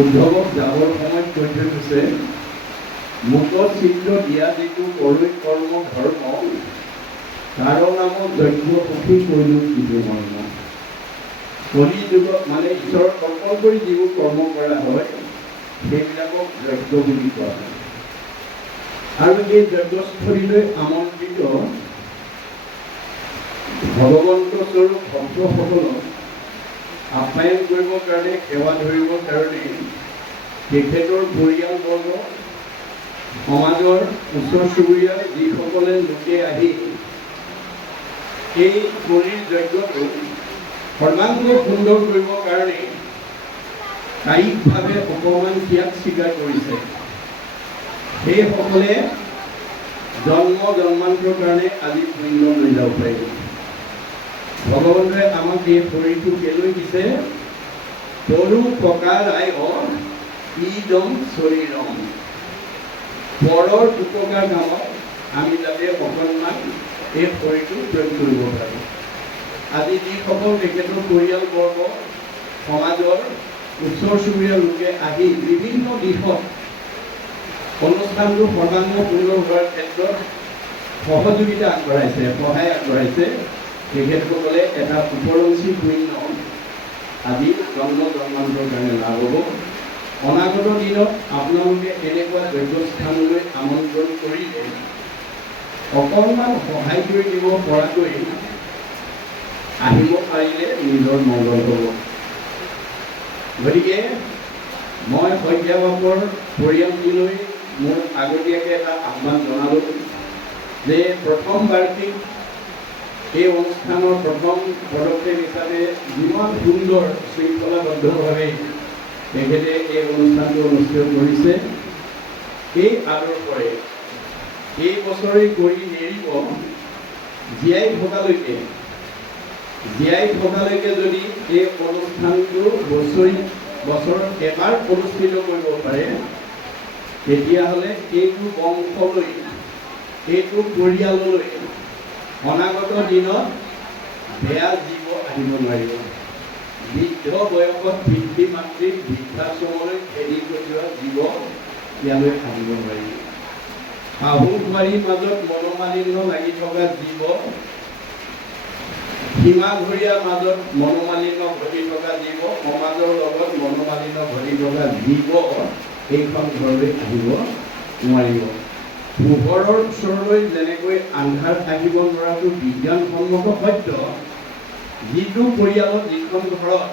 উদ্ধৱক যাবৰ সময়ত কৈ থৈ গৈছে, মুখত চিহ্ন দিয়া যিটো কৰৈ কৰ্ম ধৰ্ম, তাৰ নামত যজ্ঞ সুখী কৰিলো কিছু মৰ্ম। কলি যুগত মানে ঈশ্বৰৰ কৰ্তন কৰি যিবোৰ কৰ্ম কৰা হয় সেইবিলাকক যজ্ঞ বুলি কোৱা হয়। আৰু এই যজ্ঞস্থলীলৈ আমন্ত্ৰিত ভগৱন্ত স্বৰূপ ভক্তসকলক আপ্যায়ন কৰিবৰ কাৰণে, সেৱা ধৰিবৰ কাৰণে তেখেতৰ পৰিয়ালবৰ্গ, সমাজৰ ওচৰ চুবুৰীয়া যিসকলে লোকে আহি এই কলিৰ যজ্ঞটো সৰ্বাংগ সুন্দৰ কৰিবৰ কাৰণে কায়িকভাৱে অকণমান ত্যাগ স্বীকাৰ কৰিছে, সেইসকলে জন্ম জন্মান্তৰ কাৰণে আজি পুণ্য লৈ যাব পাৰিব। ভগৱন্তই আমাক এই শৰীৰটো কেলৈ দিছে? পৰু প্ৰকাৰায় ইদম শৰীৰম, পৰৰ উপকাৰ কামত আমি যাতে অকণমান এই শৰীৰটো প্ৰয়োগ কৰিব পাৰোঁ। আজি যিসকল তেখেতৰ পৰিয়ালবৰ্গ, সমাজৰ ওচৰ চুবুৰীয়া লোকে আহি বিভিন্ন দিশত অনুষ্ঠানটো সৰ্বাংগ সুন্দৰ হোৱাৰ ক্ষেত্ৰত সহযোগিতা আগবঢ়াইছে, সহায় আগবঢ়াইছে, তেখেতসকলে এটা উপৰঞ্চি পুণ্য আজি জন্ম জন্মান্তৰ কাৰণে লাভ হ'ব। অনাগত দিনত আপোনালোকে এনেকুৱা যজ্ঞস্থানলৈ আমন্ত্ৰণ কৰিলে অকণমান সহায় কৰি দিব পৰাকৈ আহিব পাৰিলে নিজৰ মংগল হ'ব। গতিকে মই শইকীয়া বাপৰ পৰিয়ালটিলৈ মোৰ আগতীয়াকৈ এটা আহ্বান জনালোঁ যে প্ৰথম বাৰ্ষিক এই অনুষ্ঠানৰ প্ৰথম পদক্ষেপ হিচাপে যিমান সুন্দৰ শৃংখলাবদ্ধভাৱে তেখেতে এই অনুষ্ঠানটো অনুষ্ঠিত কৰিছে, এই আদৰ্শৰে এই বছৰে কৰি নেৰিব, জীয়াই থকালৈকে যদি এই অনুষ্ঠানটো বছৰত এবাৰ অনুষ্ঠিত কৰিব পাৰে, তেতিয়াহ'লে এইটো বংশলৈ, এইটো পৰিয়াললৈ অনাগত দিনত বেয়া জীৱ আহিব নোৱাৰিব। বৃদ্ধ বয়সত পিতৃ মাতৃক বৃদ্ধাশ্ৰমলৈ খেদি পঠিওৱা জীৱ ইয়ালৈ আহিব নোৱাৰিব। শাহু বোৱাৰীৰ মাজত মনোমালিন্য লাগি থকা জীৱ, সীমা ঘৰীয়াৰ মাজত মনোমালিন্য ঘটি থকা জীৱ, সমাজৰ লগত মনোমালিন্য ঘটি থকা জীৱ এইখন ঘৰলৈ আহিব নোৱাৰিব। পোহৰৰ ওচৰলৈ যেনেকৈ আন্ধাৰ আহিব নোৱাৰাটো বিজ্ঞানসন্মত সত্য, যিটো পৰিয়ালত, যিখন ঘৰত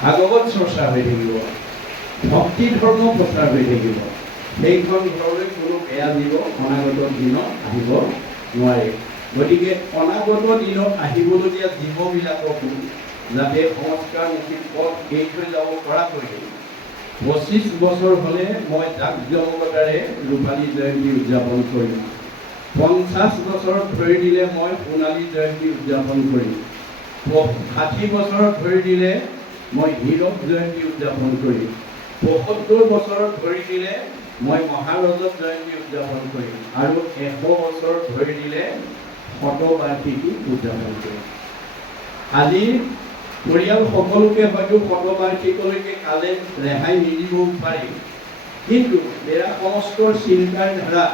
ভাগৱত চৰ্চা হৈ থাকিব, ভক্তি ধৰ্ম প্ৰচাৰ হৈ থাকিব, সেইখন ঘৰলৈ কোনো বেয়া জীৱ অনাগত দিনত আহিব নোৱাৰে। গতিকে অনাগত দিনত আহিবলগীয়া জীৱবিলাককো যাতে সংস্কাৰমুখী পথ এৰি থৈ যাব পৰাকৈ 25 বছৰ হ'লে মই জাকজমকতাৰে ৰূপালী জয়ন্তী উদযাপন কৰিম। 50 বছৰত ধৰি দিলে মই সোণালী জয়ন্তী উদযাপন কৰিম। 60 বছৰত ধৰি দিলে মই হীৰক জয়ন্তী উদযাপন কৰিম। 75 বছৰত ধৰি দিলে মই মহাৰজত জয়ন্তী উদযাপন কৰিম। আৰু 100 বছৰত ধৰি দিলে শতবাৰ্ষিকী উদযাপন কৰিম। আজি পৰিয়াল সকলোকে হয়তো শতবাৰ্ষিকলৈকে কালে ৰেহাই নিদিবও পাৰি, কিন্তু এয়া সমস্ত চিন্তাৰ দ্বাৰা,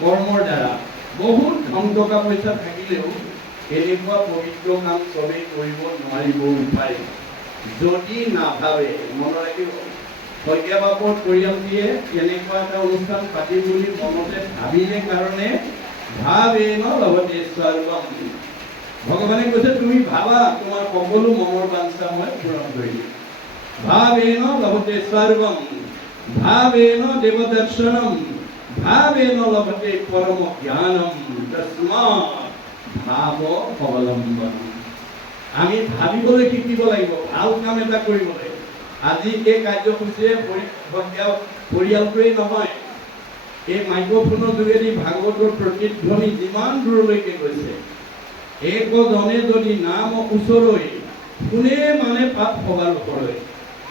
কৰ্মৰ দ্বাৰা বহুত ধন টকা পইচা থাকিলেও এনেকুৱা পবিত্ৰ কাম চবেই কৰিব নোৱাৰিবও পাৰে যদি নাভাবে। মনত ৰাখিব, শইকীয়া বাপৰ পৰিয়ালটিয়ে এনেকুৱা এটা অনুষ্ঠান পাতিম বুলি মনতে ভাবিলে কাৰণে ভাবেন লভতে সৰ্বম। ভগৱানে কৈছে তুমি ভাবা, তোমাৰ সকলো মনৰ বাঞ্ছা মই পূৰণ কৰি দিম। ভাবেন লভতে সৰ্বম, ভাবেন দেৱদৰ্শনম, ভাবেন লভতে পৰম জ্ঞানম, তস্মাৎ ভাব অৱলম্বন। আমি ভাবিবলৈ শিকিব লাগিব ভাল কাম এটা কৰিবলৈ। আজি এই কাৰ্যসূচীয়ে পৰিয়ালটোৱেই নহয়, এই মাইক্ৰফোনৰ যোগেদি ভাগৱতৰ প্ৰতিধ্বনি যিমান দূৰলৈকে গৈছে, একজনে যদি নাম ওচৰলৈ কোনে মানে পাপ সবাৰ ওপৰলৈ,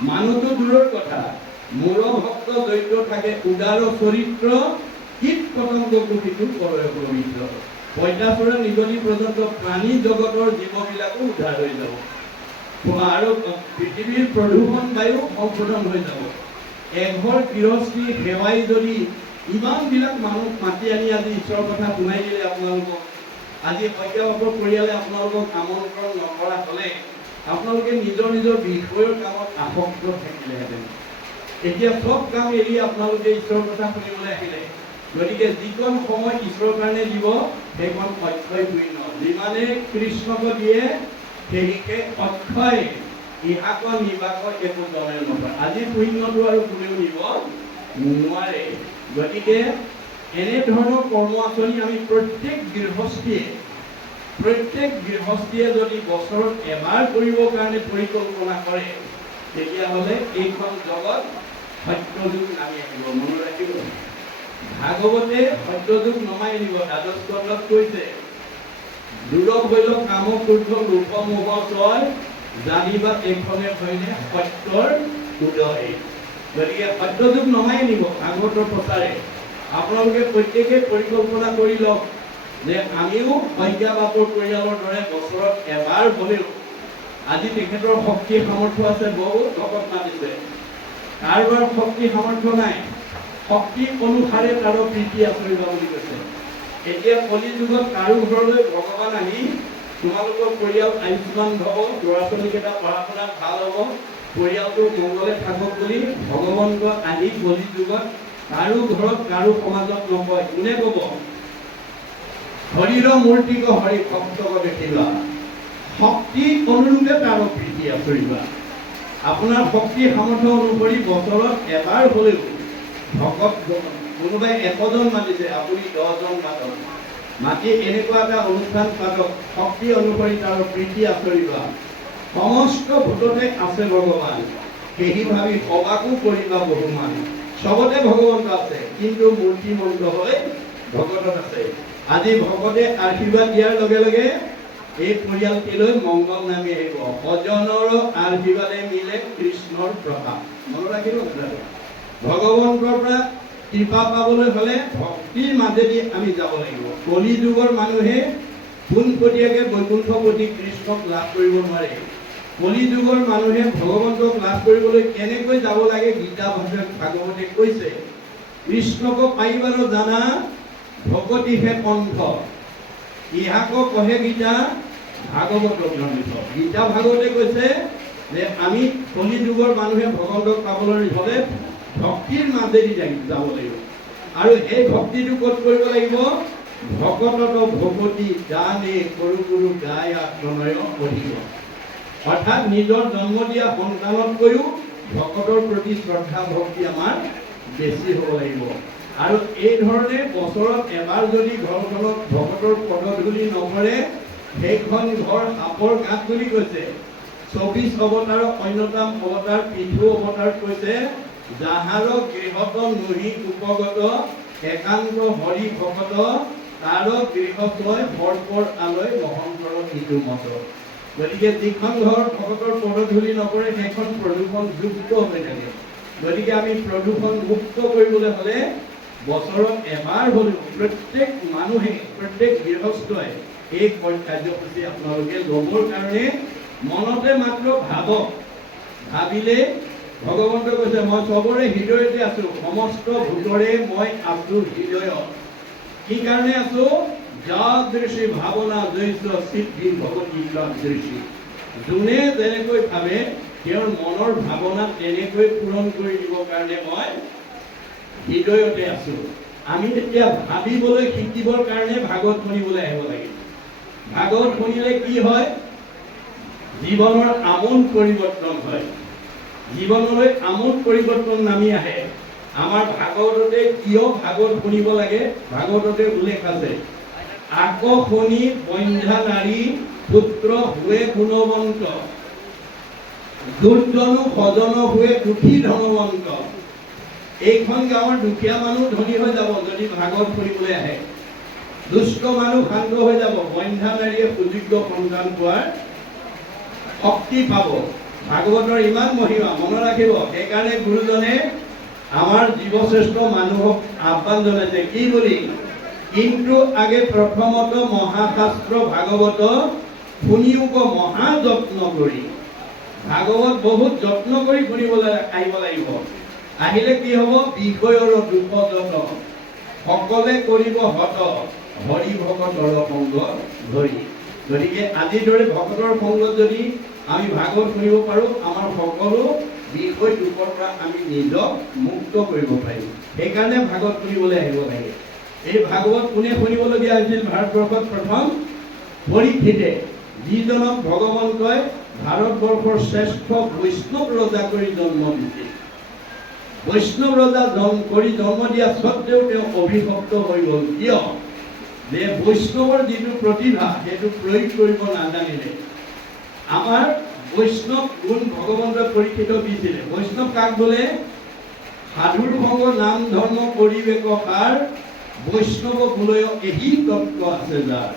মানুহটো দূৰৰ কথা, মূল ভক্ত দৈত্য থাকে, উদাৰ চৰিত্ৰ, কীট পতংগ কোটিটো পৰয় পবিত্ৰ। পঁইতাচোৰা নিগনি পৰ্যন্ত প্ৰাণী জগতৰ জীৱবিলাকো উদ্ধাৰ হৈ যাব। আৰু পৃথিৱীৰ প্ৰদূষণ বায়ু সংশোধন হৈ যাব। এঘৰ গৃহস্থী সেৱাই যদি ইমানবিলাক মানুহ মাতি আনি আজি ঈশ্বৰৰ কথা শুনাই দিলে আপোনালোকক, আজি শইকীয়াবাবুৰ পৰিয়ালে আপোনালোকক আমন্ত্ৰণ নকৰা হ'লে আপোনালোকে নিজৰ নিজৰ বিষয়ৰ কামত আসক্ত থাকিলেহেঁতেন। এতিয়া চব কাম এৰি আপোনালোকে ঈশ্বৰৰ কথা শুনিবলৈ আহিলে, গতিকে যিকণ সময় ঈশ্বৰৰ কাৰণে দিব সেইকণ অক্ষয় পুণ্য। যিমানে কৃষ্ণক দিয়ে সেইকে অক্ষয়, ইহাক নিবাক একো জনে নকৰে। আজি পুণ্যটো আৰু কোনেও নিব নোৱাৰে। গতিকে এনেধৰণৰ কৰ্ম আঁচনি আমি প্ৰত্যেক গৃহস্থীয়ে যদি বছৰত এবাৰ কৰিবৰ কাৰণে পৰিকল্পনা কৰে, তেতিয়াহ'লে এইখন জগত সত্যযুগ নামি আহিব। মনত ৰাখিব, ভাগৱতে সত্যযুগ নমাই আনিব। দ্বাদশ স্কন্ধত কৈছে, দুৰৱ হৈল কাম ক্ৰোধ লোভ মোহ ছয়, জানিবা এইখনে হয়নে সত্যৰ উদয়। গতিকে সত্যযুগ নমাই আনিব ভাগৱতৰ প্ৰচাৰে। আপোনালোকে প্ৰত্যেকে পৰিকল্পনা কৰি লওক যে আমিও শইকীয়াবাবুৰ পৰিয়ালৰ দৰে বছৰত এবাৰ হ'লেও, আজি তেখেতৰ শক্তি সামৰ্থ্য আছে, বহুত ভকত মাতিছে, কাৰোবাৰ শক্তি সামৰ্থ্য নাই, শক্তি অনুসাৰে তাৰো প্ৰীতি আচৰিবা বুলি কৈছে। এতিয়া কলি যুগত কাৰো ঘৰলৈ ভগৱান আহি তোমালোকৰ পৰিয়াল আয়ুষ্মান হ'ব, ল'ৰা ছোৱালীকেইটা পঢ়া শুনাত ভাল হ'ব, পৰিয়ালটো মংগলে থাকক বুলি ভগৱন্ত আহি কলি যুগত কাৰো ঘৰত কাৰো সমাজত নকয়। কোনে ক'ব? হৰিৰ মূৰ্তিক হৰি ভক্তক দেখিবা, শক্তি অনুৰূপে তাৰো প্ৰীতি আচৰিবা। আপোনাৰ শক্তি সামৰ্থ্য অনুসৰি বছৰত এবাৰ হ'লেও ভকত, কোনোবাই 100জন মাতিছে, আপুনি 10জন মাতক, মাতি এনেকুৱা এটা অনুষ্ঠান পাতক, শক্তি অনুসৰি তাৰ প্ৰীতি আচৰিবা। সমস্ত ভূততে আছে ভগৱান, সেই ভাবি সবাকো কৰিবা বহুমান। চবতে ভগৱন্ত আছে, কিন্তু মূৰ্তিমন্ত হৈ ভকতত আছে। আজি ভকতে আশীৰ্বাদ দিয়াৰ লগে লগে এই পৰিয়ালটিলৈ মংগল নামি আহিব। সজনৰ আশীৰ্বাদে মিলে কৃষ্ণৰ প্ৰভাৱ। মনত ৰাখিব কথাটো। ভগৱন্তৰ পৰা কৃপা পাবলৈ হ'লে ভক্তিৰ মাজেদি আমি যাব লাগিব। কলি যুগৰ মানুহে পোনপটীয়াকে বৈকুণ্ঠপতি কৃষ্ণক লাভ কৰিব নোৱাৰে। কলি যুগৰ মানুহে ভগৱন্তক লাভ কৰিবলৈ কেনেকৈ যাব লাগে গীতা ভাগৱতে কৈছে, কৃষ্ণক পাইবাৰ জানা ভকতিহে পন্থ, ইহাক কহে গীতা ভাগৱত গ্ৰন্থ। গীতা ভাগৱতে কৈছে যে আমি কলি যুগৰ মানুহে ভগৱন্তক পাবলৈ হ'লে ভক্তিৰ মাজেদি যাব লাগিব। আৰু সেই ভক্তিটো ক'ত কৰিব লাগিব? ভকতত ভকতি গানে সৰু সৰু গায় প্ৰণয় অধিক। অৰ্থাৎ নিজৰ জন্ম দিয়া সন্তানতকৈও ভকতৰ প্ৰতি শ্ৰদ্ধা ভক্তি আমাৰ বেছি হ'ব লাগিব। আৰু এই ধৰণে বছৰত এবাৰ যদি ঘৰখনত ভকতৰ পদধূলি নপৰে, সেইখন ঘৰ সাপৰ গাঁত বুলি কৈছে। 24 অৱতাৰৰ অন্যতম অৱতাৰ পৃথু অৱতাৰ কৈছে, যাহাৰ গৃহত নহি উপগত একান্ত হৰি ভকত, তাৰ গৃহতয় পৰপৰ আলয় মহন্তৰ ইটো মত। গতিকে যিখন ঘৰ ভকতৰ পদধূলি নপৰে সেইখন প্ৰদূষণ যুক্ত হৈ থাকে। গতিকে আমি প্ৰদূষণ মুক্ত কৰিবলৈ হ'লে বছৰত এবাৰ হ'লেও প্ৰত্যেক মানুহে, প্ৰত্যেক গৃহস্থই এই কাৰ্যসূচী আপোনালোকে ল'বৰ কাৰণে মনতে মাত্ৰ ভাবক। ভাবিলে ভগৱন্ত কৈছে, মই চবৰে হৃদয়তে আছো, সমস্ত ভূতৰে মই আছো হৃদয়ত। কি কাৰণে আছো? যাদৃশী ভাৱনা জৈশ্য সিদ্ধি ভগৱতী দৃষ্টি। যোনে যেনেকৈ ভাবে তেওঁৰ মনৰ ভাৱনা তেনেকৈ পূৰণ কৰি দিবৰ কাৰণে মই হৃদয়তে আছো। আমি তেতিয়া ভাবিবলৈ শিকিবৰ কাৰণে ভাগৱত শুনিবলৈ আহিব লাগে। ভাগৱত শুনিলে কি হয়? জীৱনৰ আমূল পৰিৱৰ্তন হয়, জীৱনলৈ আমূল পৰিৱৰ্তন নামি আহে। আমাৰ ভাগৱততে কিয় ভাগৱত শুনিব লাগে ভাগৱততে উল্লেখ আছে। আক শুনি বন্ধ্যা নাৰী পুত্ৰ হুৱে গুণৱন্ত, দুৰ্জনো সজন হুৱে দুখী ধনৱন্ত। এইখন গাঁৱৰ দুখীয়া মানুহ ধনী হৈ যাব যদি ভাগৱত শুনিবলৈ আহে। দুষ্ট মানুহ শান্ত হৈ যাব, বন্ধ্যা নাৰীয়ে সুযোগ্য সন্তান পোৱাৰ শক্তি পাব। ভাগৱতৰ ইমান মহিমা, মনত ৰাখিব। সেইকাৰণে গুৰুজনে আমাৰ জীৱশ্ৰেষ্ঠ মানুহক আহ্বান জনাইছে কি বুলি? কিন্তু আগে প্ৰথমত মহাশাস্ত্ৰ ভাগৱত শুনিওক মহা যত্ন কৰি। ভাগৱত বহুত যত্ন কৰি শুনিবলৈ আহিব লাগিব। আহিলে কি হ'ব? বিষয়ৰ দুপদত সকলে কৰিব হত হৰি ভকতৰ সংগ ধৰি। গতিকে আজিৰ দৰে ভকতৰ সংগত যদি আমি ভাগৱত শুনিব পাৰোঁ, আমাৰ সকলো বিষয় দুখৰ পৰা আমি নিজক মুক্ত কৰিব পাৰিম। সেইকাৰণে ভাগৱত শুনিবলৈ আহিব লাগে। এই ভাগৱত কোনে শুনিবলগীয়া হৈছিল? ভাৰতবৰ্ষত প্ৰথম পৰীক্ষিতে, যিজনক ভগৱন্তই ভাৰতবৰ্ষৰ শ্ৰেষ্ঠ বৈষ্ণৱ ৰজা কৰি জন্ম দিছিল। বৈষ্ণৱ ৰজা কৰি জন্ম দিয়া স্বত্বেও তেওঁ অভিভক্ত হৈ গ'ল। কিয়? যে বৈষ্ণৱৰ যিটো প্ৰতিভা সেইটো প্ৰয়োগ কৰিব নাজানিলে। আমাৰ বৈষ্ণৱ গুণ ভগৱন্তই পৰীক্ষিত দিছিলে। বৈষ্ণৱ কাক বোলে? সাধুৰ সংগ নাম ধৰ্ম পৰিৱেশ সাৰ, বৈষ্ণৱ বোলয় এহি তত্ত্ব আছে যাৰ।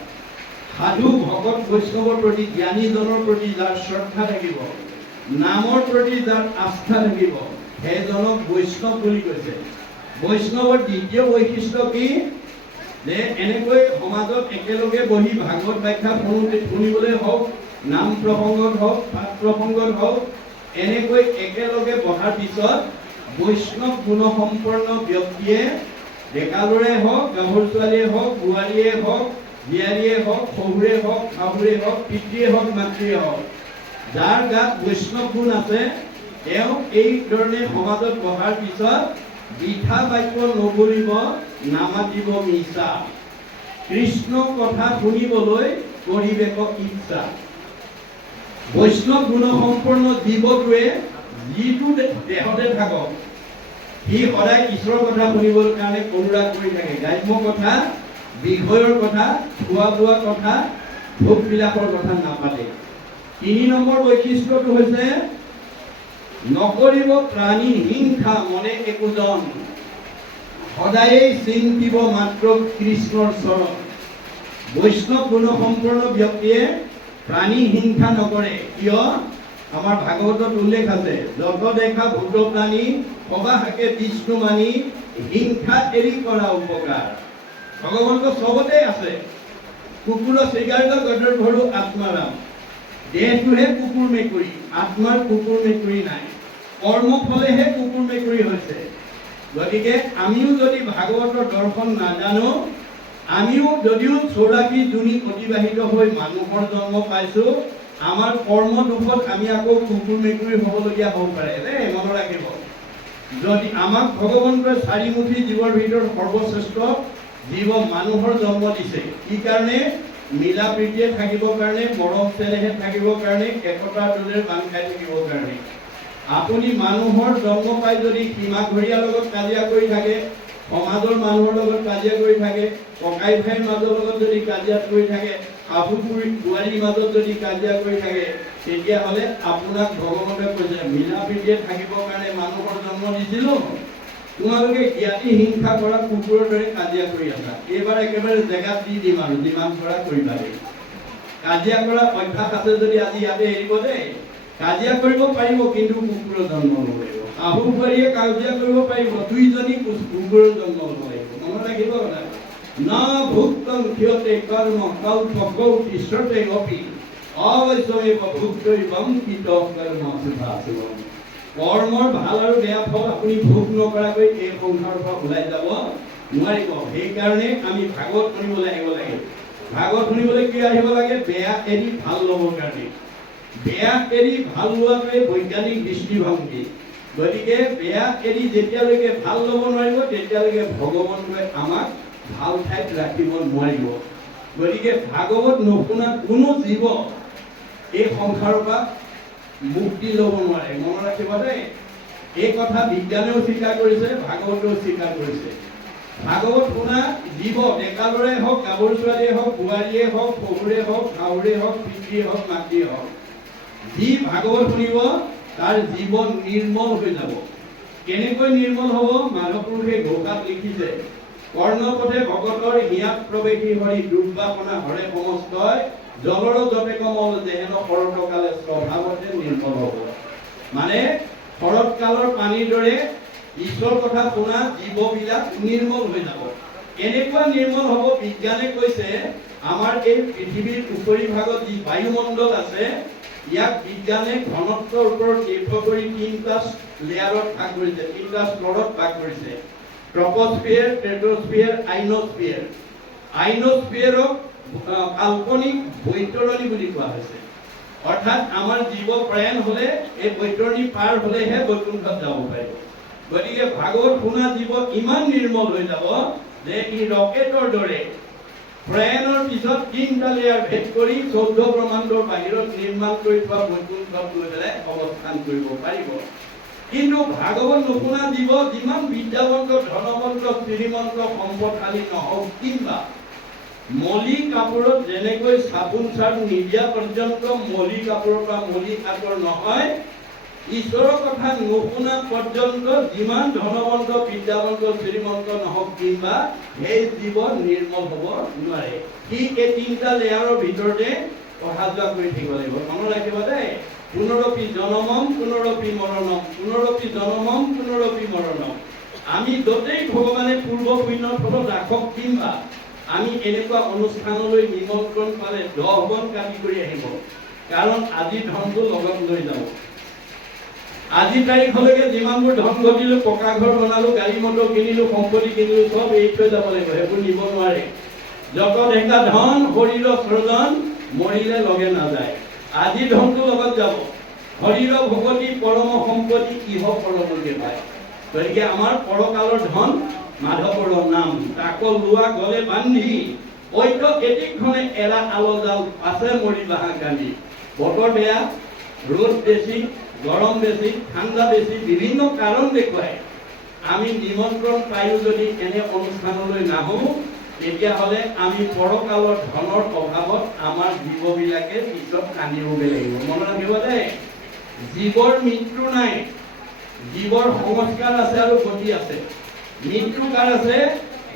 সাধু ভকত বৈষ্ণৱৰ প্ৰতি, জ্ঞানীজনৰ প্ৰতি যাৰ শ্ৰদ্ধা থাকিব, নামৰ প্ৰতি যাৰ আস্থা থাকিব, সেইজনক বৈষ্ণৱ বুলি কৈছে। বৈষ্ণৱৰ দ্বিতীয় বৈশিষ্ট্য কি? যে এনেকৈ সমাজত একেলগে বহি ভাগৱত ব্যাখ্যা শুনিবলৈ হওক, নাম প্ৰসংগত হওক, পাঠ প্ৰসংগত হওক, এনেকৈ একেলগে বহাৰ পিছত বৈষ্ণৱ গুণসম্পন্ন ব্যক্তিয়ে ডেকা ল'ৰাই হওক, গাভৰু ছোৱালীয়ে হওক, বোৱাৰীয়ে হওক, জীয়াৰীয়ে হওক, শহুৰে হওক, শাহুৰে হওক, পিতৃয়ে হওক, মাতৃয়ে হওক, যাৰ গাত বৈষ্ণৱ গুণ আছে, তেওঁ এই ধৰণে সমাজত বহাৰ পিছত বৃথা বাক্য নকৰিব, নামাতিব মিছা, কৃষ্ণ কথা শুনিবলৈ কৰিবেক ইচ্ছা। বৈষ্ণৱ গুণসম্পন্ন জীৱটোৱে যিটো দেহতে থাকক, সি সদায় ঈশ্বৰৰ কথা শুনিবৰ কাৰণে অনুৰাগ কৰি থাকে। গ্ৰাম্য কথা, বিষয়ৰ কথা, খোৱা বোৱা কথা, ভোগ বিলাসৰ কথা নাপাতে। ৩ নম্বৰ বৈশিষ্ট্যটো হৈছে নকৰিব প্ৰাণী হিংসা মনে একোজন, সদায়েই চিন্তিব মাত্ৰ কৃষ্ণৰ চৰণ। বৈষ্ণৱ গুণসম্পন্ন ব্যক্তিয়ে প্ৰাণী হিংসা নকৰে। কিয়? আমাৰ ভাগৱতত উল্লেখ আছে, যত দেখা ভূত প্ৰাণী সবাহাকে বিষ্ণু মানি, হিংসা এৰি কৰা উপকাৰ। ভগৱন্ত চবতে আছে। কুকুৰ শৃগাৰ্গ গদৰ ভৰু আত্মাৰাম। দেহটোহে কুকুৰ মেকুৰী, আত্মাৰ কুকুৰ মেকুৰী নাই। কৰ্ম ফলেহে কুকুৰ মেকুৰী হৈছে। গতিকে আমিও যদি ভাগৱতৰ দৰ্শন নাজানো, আমিও যদিও 84 জুনি অতিবাহিত হৈ মানুহৰ জন্ম পাইছোঁ, আমাৰ কৰ্ম দুখত আমি আকৌ কুকুৰ মেকুৰী হ'বলগীয়া হ'ব পাৰে দেই, মনত ৰাখিব। যদি আমাক ভগৱন্তই 4 মুঠি জীৱৰ ভিতৰত সৰ্বশ্ৰেষ্ঠ জীৱ মানুহৰ জন্ম দিছে, কি কাৰণে? মিলা প্ৰীতিয়ে থাকিবৰ কাৰণে, মৰম চেনেহে থাকিবৰ কাৰণে, একতাৰ দোলেৰে বান্ধ খাই থাকিবৰ কাৰণে। আপুনি মানুহৰ জন্ম পাই যদি সীমাঘৰীয়াৰ লগত কাজিয়া কৰি থাকে, সমাজৰ মানুহৰ লগত কাজিয়া কৰি থাকে, ককাই ভাইৰ মাজৰ লগত যদি কাজিয়া কৰি থাকে, শাহু বোৱাৰীৰ মাজত যদি কাজিয়া কৰি থাকে, তেতিয়াহ'লে আপোনাক ভগৱন্তই কৈছে মিলা প্ৰীতিয়ে থাকিবৰ কাৰণে মানুহৰ জন্ম দিছিলোঁ, তোমালোকে জ্ঞাতি হিংসা কৰা কুকুৰৰ দৰে কাজিয়া কৰি আছা। এইবাৰ একেবাৰে জেগাত দি দিম আৰু যিমান কৰা কৰিবা। কাজিয়া কৰা অভ্যাস আছে যদি আজি ইয়াতে এৰিব দেই। কাজিয়া কৰিব পাৰিব, কিন্তু কুকুৰৰ জন্ম ল'ব লাগিব। শাহু বোৱাৰীয়ে কাজিয়া কৰিব পাৰিব, 2জনী কুকুৰৰ জন্ম ল'ব লাগিব। মনত ৰাখিব কথা। ন ভুক্তং ক্ষতে কৰ্ম কল্পকৌ তিষ্ঠতে অপি অবশ্যমেৱ ভুক্তৈবং কৃত কৰ্ম শুভাশুভম। কৰ্মৰ ভাল আৰু বেয়া ফল আপুনি ভোগ নকৰাকৈ এই সংসাৰৰ পৰা ওলাই যাব নোৱাৰিব। সেইকাৰণে আমি ভাগৱত শুনিবলৈ আহিব লাগে। ভাগৱত শুনিবলৈ কি আহিব লাগে? বেয়া এৰি ভাল ল'বৰ কাৰণে। বেয়া এৰি ভাল লোৱাটোৱে বৈজ্ঞানিক দৃষ্টিভংগী। গতিকে বেয়া এৰি যেতিয়ালৈকে ভাল ল'ব নোৱাৰিব, তেতিয়ালৈকে ভগৱন্তই আমাক ভাল ঠাইত ৰাখিব নোৱাৰিব। গতিকে ভাগৱত নুশুনা কোনো জীৱ এই সংসাৰৰ পৰা মুক্তি ল'ব নোৱাৰে। মনত ৰাখিব দেই। এই কথা বিজ্ঞানেও স্বীকাৰ কৰিছে, ভাগৱতেও স্বীকাৰ কৰিছে। ভাগৱত শুনা জীৱ, ডেকা ল'ৰাই হওক, গাভৰু ছোৱালীয়ে হওক, বোৱাৰীয়ে হওক, শহুৰে হওক, শাহুৰে হওক, পিতৃয়ে হওক, মাতৃয়ে হওক, যি ভাগৱত শুনিব তাৰ জীৱন নিৰ্মল হৈ যাব। কেনেকৈ নিৰ্মল হ'ব? মাধৱপুৰুষে ঘোষাত লিখিছে, কৰ্ণপথে ভকতৰ হিয়াত প্ৰৱেশী হৰি, দুৰ্বাসনা হৰে সমস্তই, জলৰ জপে কমল যেহেন শৰতকালে স্বভাৱতে নিৰ্মল হ'ব। মানে শৰৎকালৰ পানীৰ দৰে ঈশ্বৰ কথা শুনা জীৱবিলাক নিৰ্মল হৈ যাব। এনেকুৱা নিৰ্মল হ'ব, বিজ্ঞানে কৈছে আমাৰ এই পৃথিৱীৰ উপৰিভাগত যি বায়ুমণ্ডল আছে, ইয়াক বিজ্ঞানে ঘনত্বৰ ওপৰত নিৰ্ভৰ কৰি তিনিটা লেয়াৰত ভাগ কৰিছে, তিনিটা স্তৰত ভাগ কৰিছে। ট্ৰপোস্ফিয়াৰ, স্ট্ৰেটোস্ফিয়াৰ, আইনোস্ফিয়াৰ। আইনোস্ফিয়াৰক কাল্পনিক বৈতৰণী বুলি কোৱা হৈছে। অৰ্থাৎ আমাৰ জীৱ প্ৰয়াণ হলে এই বৈতৰণী পাৰ হলেহে বৈকুণ্ঠত যাব পাৰিব। গতিকে ভাগৱত শুনা জীৱ ইমান নিৰ্মল হৈ যাব যে ই ৰকেটৰ দৰে প্ৰয়াণৰ পিছত তিনিটা লেয়াৰ ভেদ কৰি 14 ব্ৰহ্মাণ্ডৰ বাহিৰত নিৰ্মাণ কৰি থোৱা বৈকুণ্ঠত গৈ পেলাই অৱস্থান কৰিব পাৰিব। কিন্তু ভাগৱত নুশুনা জীৱ যিমান বিদ্যাৱন্ত, ধনৱন্ত, শ্ৰীমন্ত, সম্পদশালী নহওক কিংবা মলি কাপোৰত যেনেকৈ চাবোন চাৰ্ফ নিদিয়া পৰ্যন্ত মলি কাপোৰৰ পৰা মলি আঁতৰ নহয়, ঈশ্বৰৰ কথা নুশুনা পৰ্যন্ত যিমান ধনৱন্ত, বিদ্যাৱন্ত, শ্ৰীমন্ত নহওক কিংবা সেই জীৱ নিৰ্মল হ'ব নোৱাৰে। সি এই তিনিটা লেয়াৰৰ ভিতৰতে অহা যোৱা কৰি থাকিব লাগিব। মনত ৰাখিব দেই, পুনৰপি জনমম পুনৰপি মৰণম, পুনৰপি জনমম পুনৰপি মৰণম। আমি য'তেই ভগৱানে পূৰ্ব পুণ্যৰ ফলত ৰাখক কিংবা আমি এনেকুৱা অনুষ্ঠানলৈ নিমন্ত্ৰণ পালে 10 বন কাটি কৰি আহিব, কাৰণ আজি ধনটো লগত লৈ যাব। আজি তাৰিখলৈকে যিমানবোৰ ধন ঘটিলো, পকা ঘৰ বনালো, গাড়ী মটৰ কিনিলো, সম্পত্তি কিনিলো, চব এৰি থৈ যাব লাগিব, সেইবোৰ নিব নোৱাৰে। যত দেখা ধন শৰীৰৰ সৃজন, মৰিলে লগে নাযায়। আজি ধনটো লগত যাব। শৰীৰৰ ভগতি পৰম সম্পত্তি ইহ পৰলোকে পায়। গতিকে আমাৰ পৰকালৰ ধন মাধৱৰ নাম, তাক লোৱা গলে বান্ধি ঐক্য এটিক্ষণে এৰা আলজাল আছে মৰি বাহা কান্দি। বতৰ বেয়া, ৰ'দ বেছি, গৰম বেছি, ঠাণ্ডা বেছি, বিভিন্ন কাৰণ দেখুৱাই আমি নিমন্ত্ৰণ পায়ো যদি এনে অনুষ্ঠানলৈ নাহো, তেতিয়াহ'লে আমি পৰকালৰ ধনৰ অভাৱত আমাৰ জীৱবিলাকে পিছত কান্দিবগৈ লাগিব। মনত ৰাখিব দেই, জীৱৰ মৃত্যু নাই, জীৱৰ সংস্কাৰ আছে আৰু গতি আছে। মৃত্যু কাৰ আছে?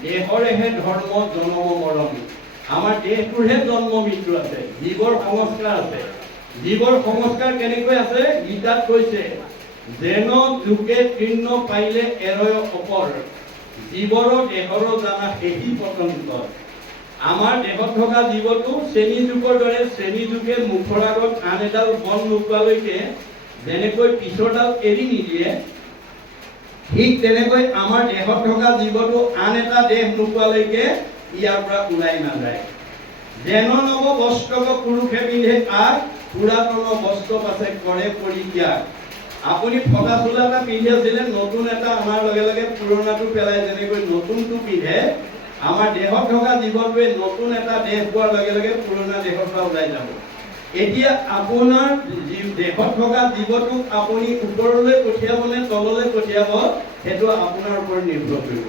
দেহৰেহে ধৰ্ম জন্ম মৰণ। আমাৰ দেহটোৰহে জন্ম মৃত্যু আছে, জীৱৰ সংস্কাৰ আছে। জীৱৰ সংস্কাৰ কেনেকৈ আছে? গীতাত কৈছে, যেন যুগে তৃণ পাইলে এৰয় অপৰ, জীৱৰ দেহৰ জানা সেহি পতন্তৰ। আমাৰ দেহত থকা জীৱটো শ্ৰেণী যুগৰ দৰে শ্ৰেণী যুগে মুখৰ আগত আন এডাল বন নোপোৱালৈকে যেনেকৈ পিছৰডাল এৰি নিদিয়ে, ঠিক তেনেকৈ আমাৰ দেহত থকা জীৱটো আন এটা দেহ নোপোৱালৈকে ইয়াৰ পৰা ওলাই নাযায়। যেন নৱ বস্ত্ৰক পুৰুষে পিন্ধে আগ, পুৰাতন বস্ত্ৰ পাছে কৰে পৰিত্যাগ। আপুনি ফটা চোলা এটা পিন্ধি আছিলে, নতুন এটা অনাৰ লগে লগে পুৰণাটো পেলাই যেনেকৈ নতুনটো পিন্ধে, আমাৰ দেহত থকা জীৱটোৱে নতুন এটা দেহ পোৱাৰ লগে লগে পুৰণা দেহৰ পৰা ওলাই যাব। এতিয়া আপোনাৰ দেহত থকা জীৱটোক আপুনি ওপৰলৈ পঠিয়াব নে তললৈ পঠিয়াব, সেইটো আপোনাৰ ওপৰত নিৰ্ভৰ কৰিব।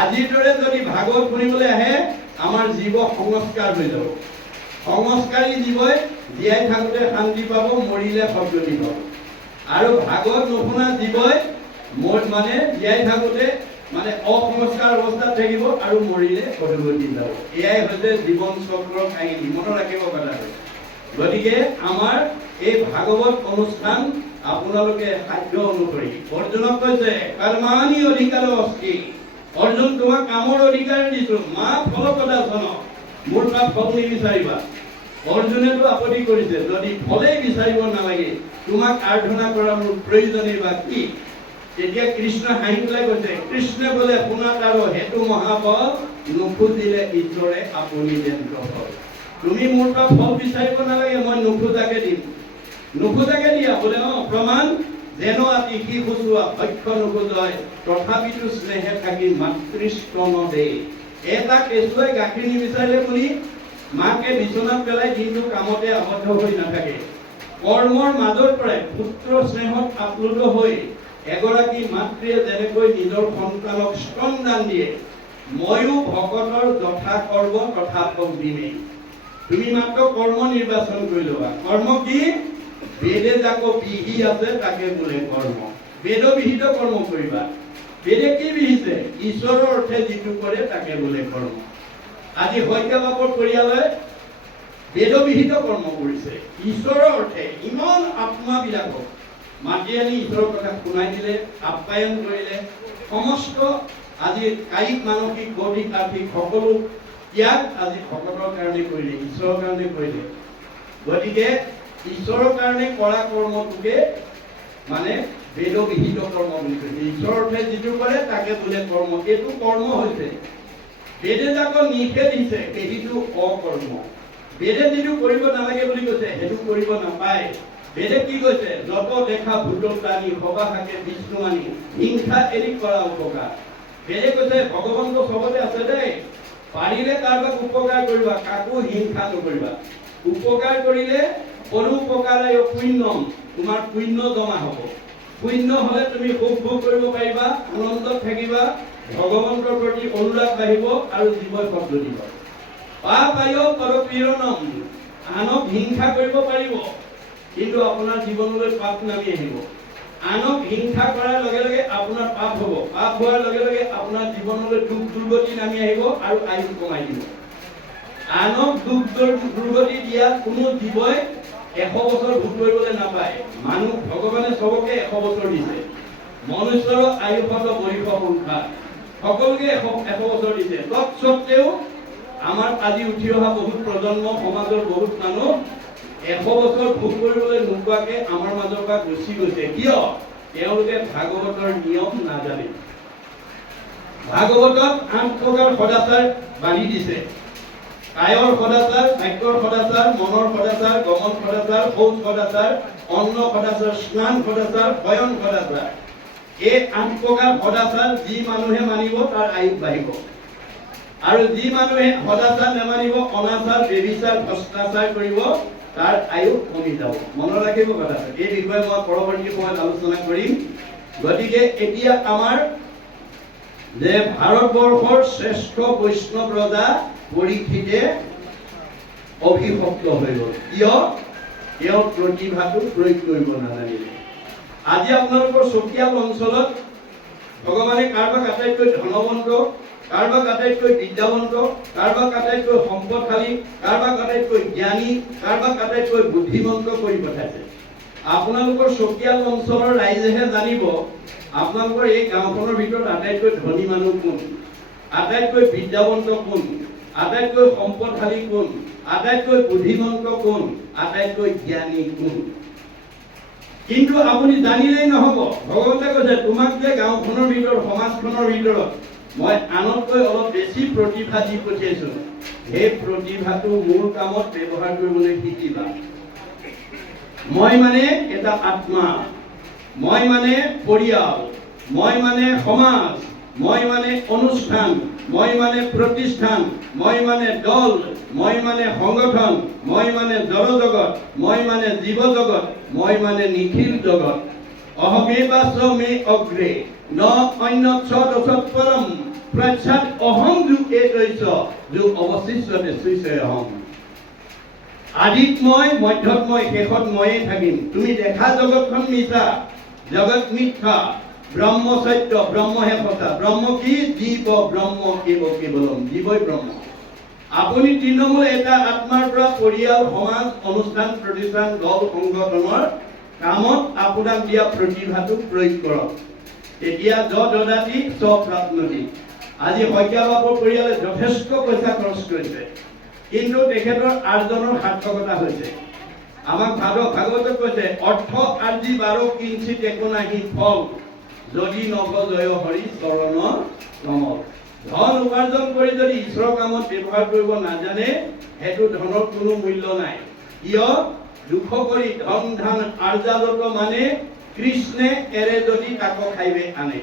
আজিৰ দৰে যদি ভাগৱত শুনিবলৈ আহে, আমাৰ জীৱ সংস্কাৰ হৈ যাব। সংস্কাৰী জীৱই জীয়াই থাকোঁতে শান্তি পাব, মৰিলে সদ্গতি পাব। আৰু ভাগৱত নুশুনা জীৱই মানে জীয়াই থাকোঁতে মানে অসংস্কাৰ অৱস্থাত থাকিব আৰু মৰিলে সদ্গতি যাব। এয়াই হৈছে জীৱন চক্ৰৰ কাহিনী। মনত ৰাখিব কথাটো। গতিকে আমাৰ এই ভাগৱত অনুষ্ঠান আপোনালোকে সাধ্য অনুসৰি, অৰ্জুনক কৈছে কৰ্মাণি অধিকাৰ অস্তি, অৰ্জুন তোমাক কামৰ অধিকাৰ দিছো, মা ফলপ্ৰদাসন, মোৰ পৰা ফল নিবিচাৰিবা। অৰ্জুনেতো আপত্তি কৰিছে, যদি ফলেই বিচাৰিব নালাগে, তোমাক আৰাধনা কৰা মোৰ প্ৰয়োজনেই বা কি? তেতিয়া কৃষ্ণ হাঁহি পেলাই কৈছে, কৃষ্ণে বোলে শুনাত আৰু হেতু মহাবল, নুখুজিলে ঈশ্বৰে আপুনি যেন্দ্ৰ ফল। তুমি মোৰ পৰা ফল বিচাৰিব নালাগে, মই নুখোজাকে দিম। নুখোজাকে দিয়া বোলে, প্ৰমাণ যেন আতি সি খুচুৱা ভক্ষ্য নোখোজয়, তথাপিতো স্নেহে থাকি মাতৃস্তন দে। এটা কেঁচুৱাই গাখীৰ নিবিচাৰিলে বুলি মাকে বিচনাত পেলাই দিনটো কামতে আবদ্ধ হৈ নাথাকে। কৰ্মৰ মাজৰ পৰাই পুত্ৰ স্নেহত আপ্লুত হৈ এগৰাকী মাতৃয়ে যেনেকৈ নিজৰ সন্তানক স্তন দান দিয়ে, ময়ো ভকতৰ যথা কৰ্ম তথা ফল দিমেই। তুমি মাত্ৰ কৰ্ম নিৰ্বাচন কৰি ল'বা। কৰ্ম কি? বেদে যাক বিহি আছে তাকে বোলে কৰ্ম। বেদবিহিত কৰ্ম কৰিবা। বেদে কি বিহিছে? ঈশ্বৰৰ অৰ্থে যিটো কৰে তাকে বোলে কৰ্ম। আজি শইকীয়া বাপৰ পৰিয়ালে বেদবিহিত কৰ্ম কৰিছে, ঈশ্বৰৰ অৰ্থে ইমান আত্মাবিলাকক মাতি আনি ঈশ্বৰৰ কথা শুনাই দিলে, আপ্যায়ন কৰিলে। সমস্ত আজি কায়িক মানসিক বৌদ্ধিক আৰ্থিক সকলো ত্যাগ আজি ভকতৰ কাৰণে কৰিলে, ঈশ্বৰৰ কাৰণে কৰিলে। গতিকে ঈশ্বৰৰ কাৰণে কৰা কৰ্মটোকে মানে বেদবিহিত কৰ্ম বুলি কৈছে। ঈশ্বৰৰ অৰ্থে যিটো কৰে তাকে বোলে কৰ্ম। এইটো কৰ্ম হৈছে বেদে যাক নিষেধ দিছে সেইটো অকৰ্ম। বেদে যিটো কৰিব নালাগে বুলি কৈছে সেইটো কৰিব নাপায়। বেদে কি কৈছে? যত দেখা ভূত প্ৰাণী সবা থাকে বিষ্ণু মানি হিংসা এৰি কৰা উপকাৰ। বেদে কৈছে ভগৱন্ত চবতে আছে দেই, পাৰিলে কাৰোবাক উপকাৰ কৰিবা, কাকো হিংসা নকৰিবা। উপকাৰ কৰিলে অনুপকাৰায় পুণ্যম, তোমাৰ পুণ্য জমা হ'ব। পুণ্য হলে তুমি সুখ ভোগ কৰিব পাৰিবা, আনন্দত থাকিবা, ভগৱন্তৰ প্ৰতি অনুৰাগ বাঢ়িব আৰু জীৱই পথ দিব। পাপ আয় পৰপীড়নম, আনক হিংসা কৰিব পাৰিব কিন্তু আপোনাৰ জীৱনলৈ পাপ নামি আহিব। আনক হিংসা কৰাৰ লগে লগে আপোনাৰ পাপ হ'ব। পাপ হোৱাৰ লগে লগে আপোনাৰ জীৱনলৈ দুখ দুৰ্গতি নামি আহিব আৰু আয়ু কমাই দিব। আনক দুখ দুৰ্গতি দিয়া কোনো জীৱই 100 বছৰ ভোগ কৰিবলৈ নাপায়। মানুহ ভগৱানে চবকে 100 বছৰ দিছে। মনুষ্যৰ আয়ুস বৰিষ্ঠ সংখ্যা, সকলোকে 100 বছৰ দিছে। তৎসত্ত্বেও আমাৰ আজি উঠি অহা বহুত প্ৰজন্ম, সমাজৰ বহুত মানুহ 100 বছৰ ভোগ কৰিবলৈ নোপোৱাকে আমাৰ মাজৰ পৰা গুচি গৈছে। কিয়? তেওঁলোকে ভাগৱতৰ নিয়ম নাজানে। ভাগৱতত 8 প্ৰকাৰ সদাচাৰ বান্ধি দিছে। কায়ৰ সদাচাৰ, বাক্যৰ সদাচাৰ, মনৰ সদাচাৰ, গমন সদাচাৰ, শৌচ সদাচাৰ, অন্ন সদাচাৰ, স্নান সদাচাৰ, শয়ন সদাচাৰ। এই 8 প্ৰকাৰ সদাচাৰ যি মানুহে মানিব তাৰ আয়ুস বাঢ়িব। আৰু যি মানুহে সদাচাৰ নেমানিব, অনাচাৰ, বেবিচাৰ, ভ্ৰষ্টাচাৰ কৰিব, তাৰ আয়ুস কমি যাব। মনত ৰাখিব কথাটো। এই বিষয়ে মই পৰৱৰ্তী সময়ত আলোচনা কৰিম। গতিকে এতিয়া আমাৰ যে ভাৰতবৰ্ষৰ শ্ৰেষ্ঠ বৈষ্ণৱ ৰজা পৰীক্ষিতে অভিভক্ত হৈ গ'ল। কিয়? তেওঁৰ প্ৰতিভাটো প্ৰয়োগ কৰিব নাজানিলে। আজি আপোনালোকৰ চকিয়াল অঞ্চলত ভগৱানে কাৰোবাক আটাইতকৈ ধনৱন্ত, কাৰোবাক আটাইতকৈ বিদ্যাৱন্ত, কাৰোবাক আটাইতকৈ সম্পদশালী, কাৰোবাক আটাইতকৈ জ্ঞানী, কাৰোবাক আটাইতকৈ বুদ্ধিমন্ত কৰি পঠাইছে। আপোনালোকৰ চকিয়াল অঞ্চলৰ ৰাইজেহে জানিব আপোনালোকৰ এই গাঁওখনৰ ভিতৰত আটাইতকৈ ধনী মানুহ কোন, আটাইতকৈ বিদ্যাৱন্ত কোন, আটাইতকৈ সম্পদশালী কোন, আটাইতকৈ বুদ্ধিমন্ত কোন, আটাইতকৈ জ্ঞানী কোন। কিন্তু আপুনি জানিলেই নহব। ভগৱন্তে কৈছে তোমাক যে গাঁওখনৰ ভিতৰত, সমাজখনৰ ভিতৰত মই আনতকৈ অলপ বেছি প্ৰতিভা দি পঠিয়াইছো, সেই প্ৰতিভাটো মোৰ কামত ব্যৱহাৰ কৰিবলৈ শিকিবা। মই মানে এটা আত্মা, মই মানে পৰিয়াল, মই মানে সমাজ, মই মানে অনুষ্ঠান, মই মানে প্ৰতিষ্ঠান, মই মানে দল, মই মানে সংগঠন, মই মানে জড়জগত, মই মানে জীৱ জগত, মই মানে নিখিল জগত। অহমেবাস্য মে অগ্ৰে ন অন্যৎ সদসৎপৰম প্ৰচ্ছাদ অহং যো এতৈছ যো অৱশিষ্যতে সৃষ্টি অহং। আদিত মই, মধ্যত মই, শেষত ময়ে থাকিম। তুমি দেখা জগতখন মিছা, জগত মিথ্যা, ব্ৰহ্ম সত্য, ব্ৰহ্মহে সঁচা। ব্ৰহ্ম কি? জীৱ ব্ৰহ্ম কেৱ কেৱলম, জীৱই ব্ৰহ্ম। আপুনি তৃণমূল এটা আত্মাৰ পৰা পৰিয়াল, সমাজ, অনুষ্ঠান, প্ৰতিষ্ঠান, দল, সংগঠনৰ কামত আপোনাক দিয়া প্ৰতিভাটো প্ৰয়োগ কৰক। তেতিয়া যদাতি স্বপ্ৰাপ্নতি। আজি শইকীয়া বাবুৰ পৰিয়ালে যথেষ্ট পইচা খৰচ কৰিছে, কিন্তু তেখেতৰ আৰ্জনৰ সাৰ্থকতা হৈছে। আমাক ভাগৱতত কৈছে অৰ্থ আৰ্জি 12 কিঞ্চিত একো নাহি ফল, যদি নভজয় হৰি চৰণ কমল। ধন উপাৰ্জন কৰি যদি ঈশ্বৰৰ কামত ব্যৱহাৰ কৰিব নাজানে, সেইটো ধনৰ কোনো মূল্য নাই। কিয়? দুখ কৰি ধন ধান আৰ্জালত মানে কৃষ্ণে এৰে যদি তাক খাইবে আনে।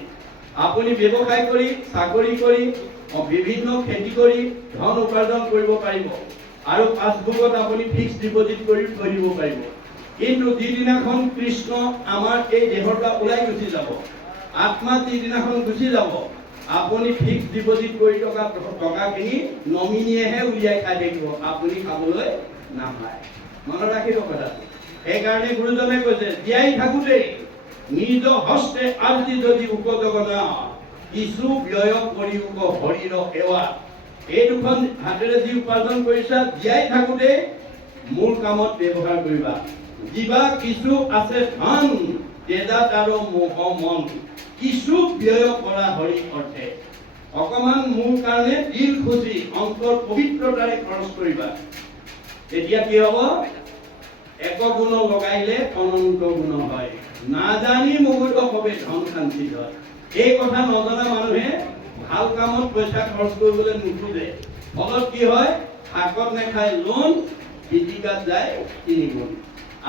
আপুনি ব্যৱসায় কৰি, চাকৰি কৰি, বিভিন্ন খেতি কৰি ধন উপাৰ্জন কৰিব পাৰিব আৰু পাছবুকত আপুনি ফিক্স ডিপজিট কৰি থৈ দিব পাৰিব। কিন্তু যিদিনাখন কৃষ্ণ আমাৰ এই দেহৰ পৰা ওলাই গুচি যাব, আত্মা যিদিনাখন গুচি যাব, আপুনি ফিক্স ডিপজিট কৰি থকা টকাখিনি নমিনীয়েহে উলিয়াই খাই থাকিব, আপুনি খাবলৈ নাপায়। মনত ৰাখিব কথাটো। সেইকাৰণে গুৰুজনে কৈছে জীয়াই থাকোঁতে নিজ হস্তে আৰ্জি যদি উপযোগনা কিছু ব্যয় কৰি হৰিৰ সেৱা। এই দুখন হাতেৰে যি উপাৰ্জন কৰিছা, জীয়াই থাকোঁতে মোৰ কামত ব্যৱহাৰ কৰিবা। যিবা কিছু আছে ধন তেজা তাৰ মোহ মন, কিছু ব্যয় কৰা হৰি অৰ্থে। অকমান মোৰ কাৰণে দিল খুচি অন্তৰ পবিত্ৰতাৰে খৰচ কৰিবা। তেতিয়া কি হ'ব? এক গুণ লগাইলে অনন্ত গুণ হয়, নাজানি মুগুত হবে ধন শান্তি হয়। এই কথা নজনা মানুহে ভাল কামত পইচা খৰচ কৰিবলৈ নোখোজে। ফলত কি হয়, শাকত নেখায় লোন, পিটিকাত যায় 3 গুণ।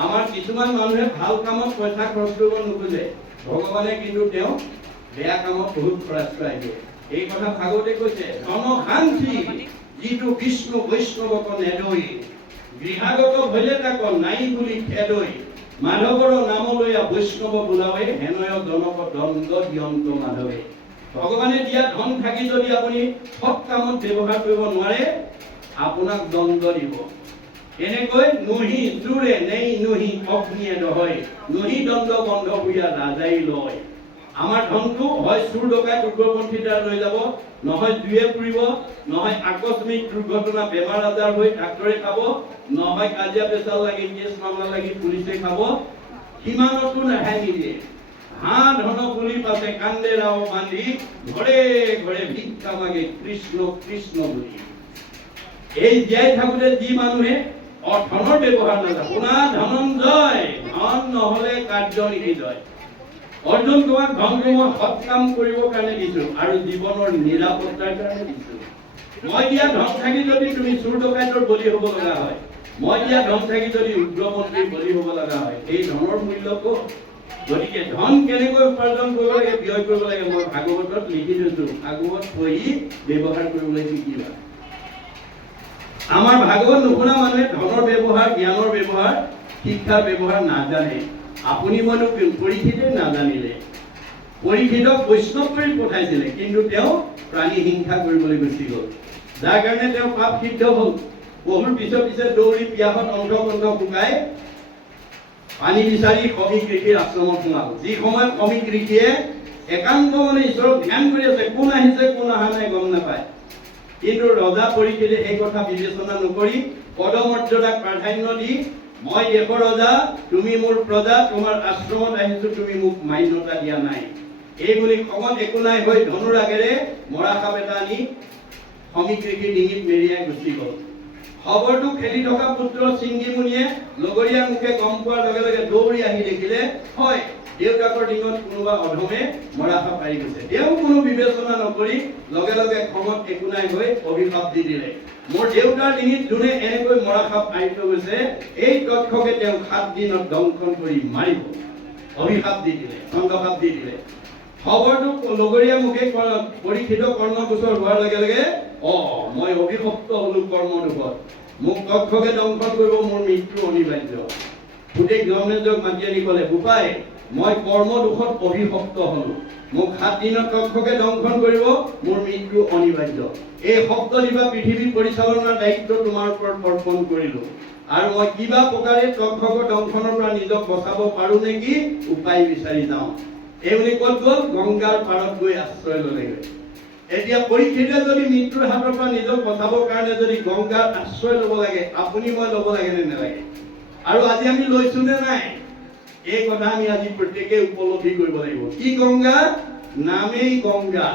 আমাৰ কিছুমান মানুহে ভাল কামত পইচা খৰচ কৰিব নোখোজে, ভগৱানে কিন্তু তেওঁ বেয়া কামত বহুত খৰচ কৰাই দিয়ে। এই কথা ভাগৱতে কৈছে, ধনশান্তি যিটো বিষ্ণু বৈষ্ণৱক নেদৈ, গৃহাগত ভৈলে তাক নাই বুলি খেদৈ, মাধৱৰ নাম লৈয়া বৈষ্ণৱ বোলাৱে হেনয় জনক দণ্ড দিয়ন্ত মাধৱে। ভগৱানে দিয়া ধন থাকি যদি আপুনি সৎ কামত ব্যৱহাৰ কৰিব নোৱাৰে, আপোনাক দণ্ড দিব। এনেকৈ নহি চোৰে নেই নহি অগ্নিয়ে নহয়, নহি দণ্ড বন্ধ বুঢ়া ৰাজাই লয়। আমাৰ ধনটো হয় চোৰ ডকাইত উগ্ৰপন্থী দ্বাৰা লৈ যাব, নহয় জুয়ে পুৰিব, নহয় আকস্মিক দুৰ্ঘটনা বেমাৰ আজাৰ হৈ ডাক্তৰে খাব, নহয় কাজিয়া পেচাল লাগি কেছ মামলা লাগি পুলিচে খাব। সিমানতো ৰেহাই নিদিয়ে। হাঁ ধন পুলি পাছে কান্দে ৰাও বান্ধি, ঘৰে ঘৰে ভিক্ষা মাগে কৃষ্ণ কৃষ্ণ বুলি। এই জীয়াই থাকোতে যি মানুহে ধনৰ ব্যৱহাৰ নাজানে, শুনা ধনঞ্জয়, ধন নহলে কাৰ্য নিষিদ্ধ। অৰ্জুন, তোমাক ধনটো মই সৎ কাম কৰিবৰ কাৰণে দিছো আৰু জীৱনৰ নিৰাপত্তাৰ কাৰণে দিছো। মই দিয়া ধন থাকি যদি তুমি চোৰ ডকাইতৰ বলি হ'ব লগা হয়, মই দিয়া ধন থাকি যদি উগ্ৰপন্থীৰ বলি হ'ব লগা হয়, এই ধনৰ মূল্য ক'ত? গতিকে ধন কেনেকৈ উপাৰ্জন কৰিব লাগে, ব্যয় কৰিব লাগে, মই ভাগৱতত লিখি দিছো। ভাগৱত পঢ়ি ব্যৱহাৰ কৰিবলৈ শিকিবা। আমাৰ ভাগৱত নুশুনা মানুহে ধনৰ ব্যৱহাৰ, জ্ঞানৰ ব্যৱহাৰ, শিক্ষাৰ ব্যৱহাৰ নাজানে। আপুনি মইতো পৰীক্ষিতে নাজানিলে। পৰীক্ষিতক বৈষ্ণৱ কৰি পঠাইছিলে, কিন্তু তেওঁ প্ৰাণী হিংসা কৰিবলৈ গুচি গ'ল, যাৰ কাৰণে তেওঁ পাপ সিদ্ধ হ'ল। বহুৰ পিছে পিছে দৌৰি পিয়াহত অন্ধ শুকাই পানী বিচাৰি শ্ৰমিক ঋষিৰ আশ্ৰমত সোমাল। যি সময়ত শ্ৰমিক ঋষিয়ে একান্ত মনে ঈশ্বৰক ধ্যান কৰি আছে, কোন আহিছে কোন অহা নাই গম নাপায়। কিন্তু ৰজা পৰীক্ষিতে এই কথা বিবেচনা নকৰি পদমৰ্যাদাক প্ৰাধান্য দি, মই দেশৰ ৰজা, তুমি মোৰ প্ৰজা, তোমাৰ আশ্ৰমত আহিছো, তুমি মোক মান্যতা দিয়া নাই, এই বুলি খঙত একো নাই হৈ ধনুৰাগেৰে মৰা সাপ এটা আনি শ্ৰমিক ঋষিৰ ডিঙিত মেৰিয়াই গুচি গ'ল। খবৰটো খেলি থকা পুত্ৰ চিংগিমুনিয়ে লগৰীয়াৰ মুখে গম পোৱাৰ লগে লগে দৌৰি আহি দেখিলে, হয় দেউতাকৰ ডিঙত কোনোবা অধমে মৰা সাপ পাৰি গৈছে। তেওঁ কোনো বিবেচনা নকৰি লগে লগে খঙত একো নাই হৈ অভিশাপ দি দিলে, মোৰ দেউতাৰ ডিঙিত যোনে এনেকৈ মৰা সাপ পাৰি থৈ গৈছে, এই তক্ষকে তেওঁ 7 দিনত দংশন কৰি মাৰিব। অভিশাপ দি দিলে, চন্দ্ৰশাপ দি দিলে। খবৰটো লগৰীয়া মুখে পৰীক্ষিত কৰ্ণগোচৰ হোৱাৰ লগে লগে, মই অভিশপ্ত হলো কৰ্মদোষত, মোক তক্ষকে দংশন কৰিব, মোৰ মৃত্যু অনিবাৰ্য। পুতেক জন্মেজক মাতি আনি ক'লে, বোপাই মই কৰ্মদোষত অভিশপ্ত হলো, মোক 7 দিনত তক্ষকে দংশন কৰিব, মোৰ মৃত্যু অনিবাৰ্য। এই সপ্তদিবা পৃথিৱী পৰিচালনাৰ দায়িত্ব তোমাৰ ওপৰত অৰ্পণ কৰিলো, আৰু মই কিবা প্ৰকাৰে তক্ষকৰ দংশনৰ পৰা নিজক বচাব পাৰো নেকি উপায় বিচাৰি যাওঁ। এই বুলি ক'ত গ'ল? গংগাৰ পাৰত গৈ আশ্ৰয় ল'লেগৈ। এতিয়া পৰীক্ষিতে যদি মৃত্যুৰ হাতৰ পৰা নিজক বচাবৰ কাৰণে যদি গংগাৰ আশ্ৰয় ল'ব লাগে, আপুনি মই ল'ব লাগে নে নালাগে? আৰু আজি আমি লৈছো নে নাই? এই কথা আমি আজি প্ৰত্যেকে উপলব্ধি কৰিব লাগিব। কি গংগা? নামেই গংগা।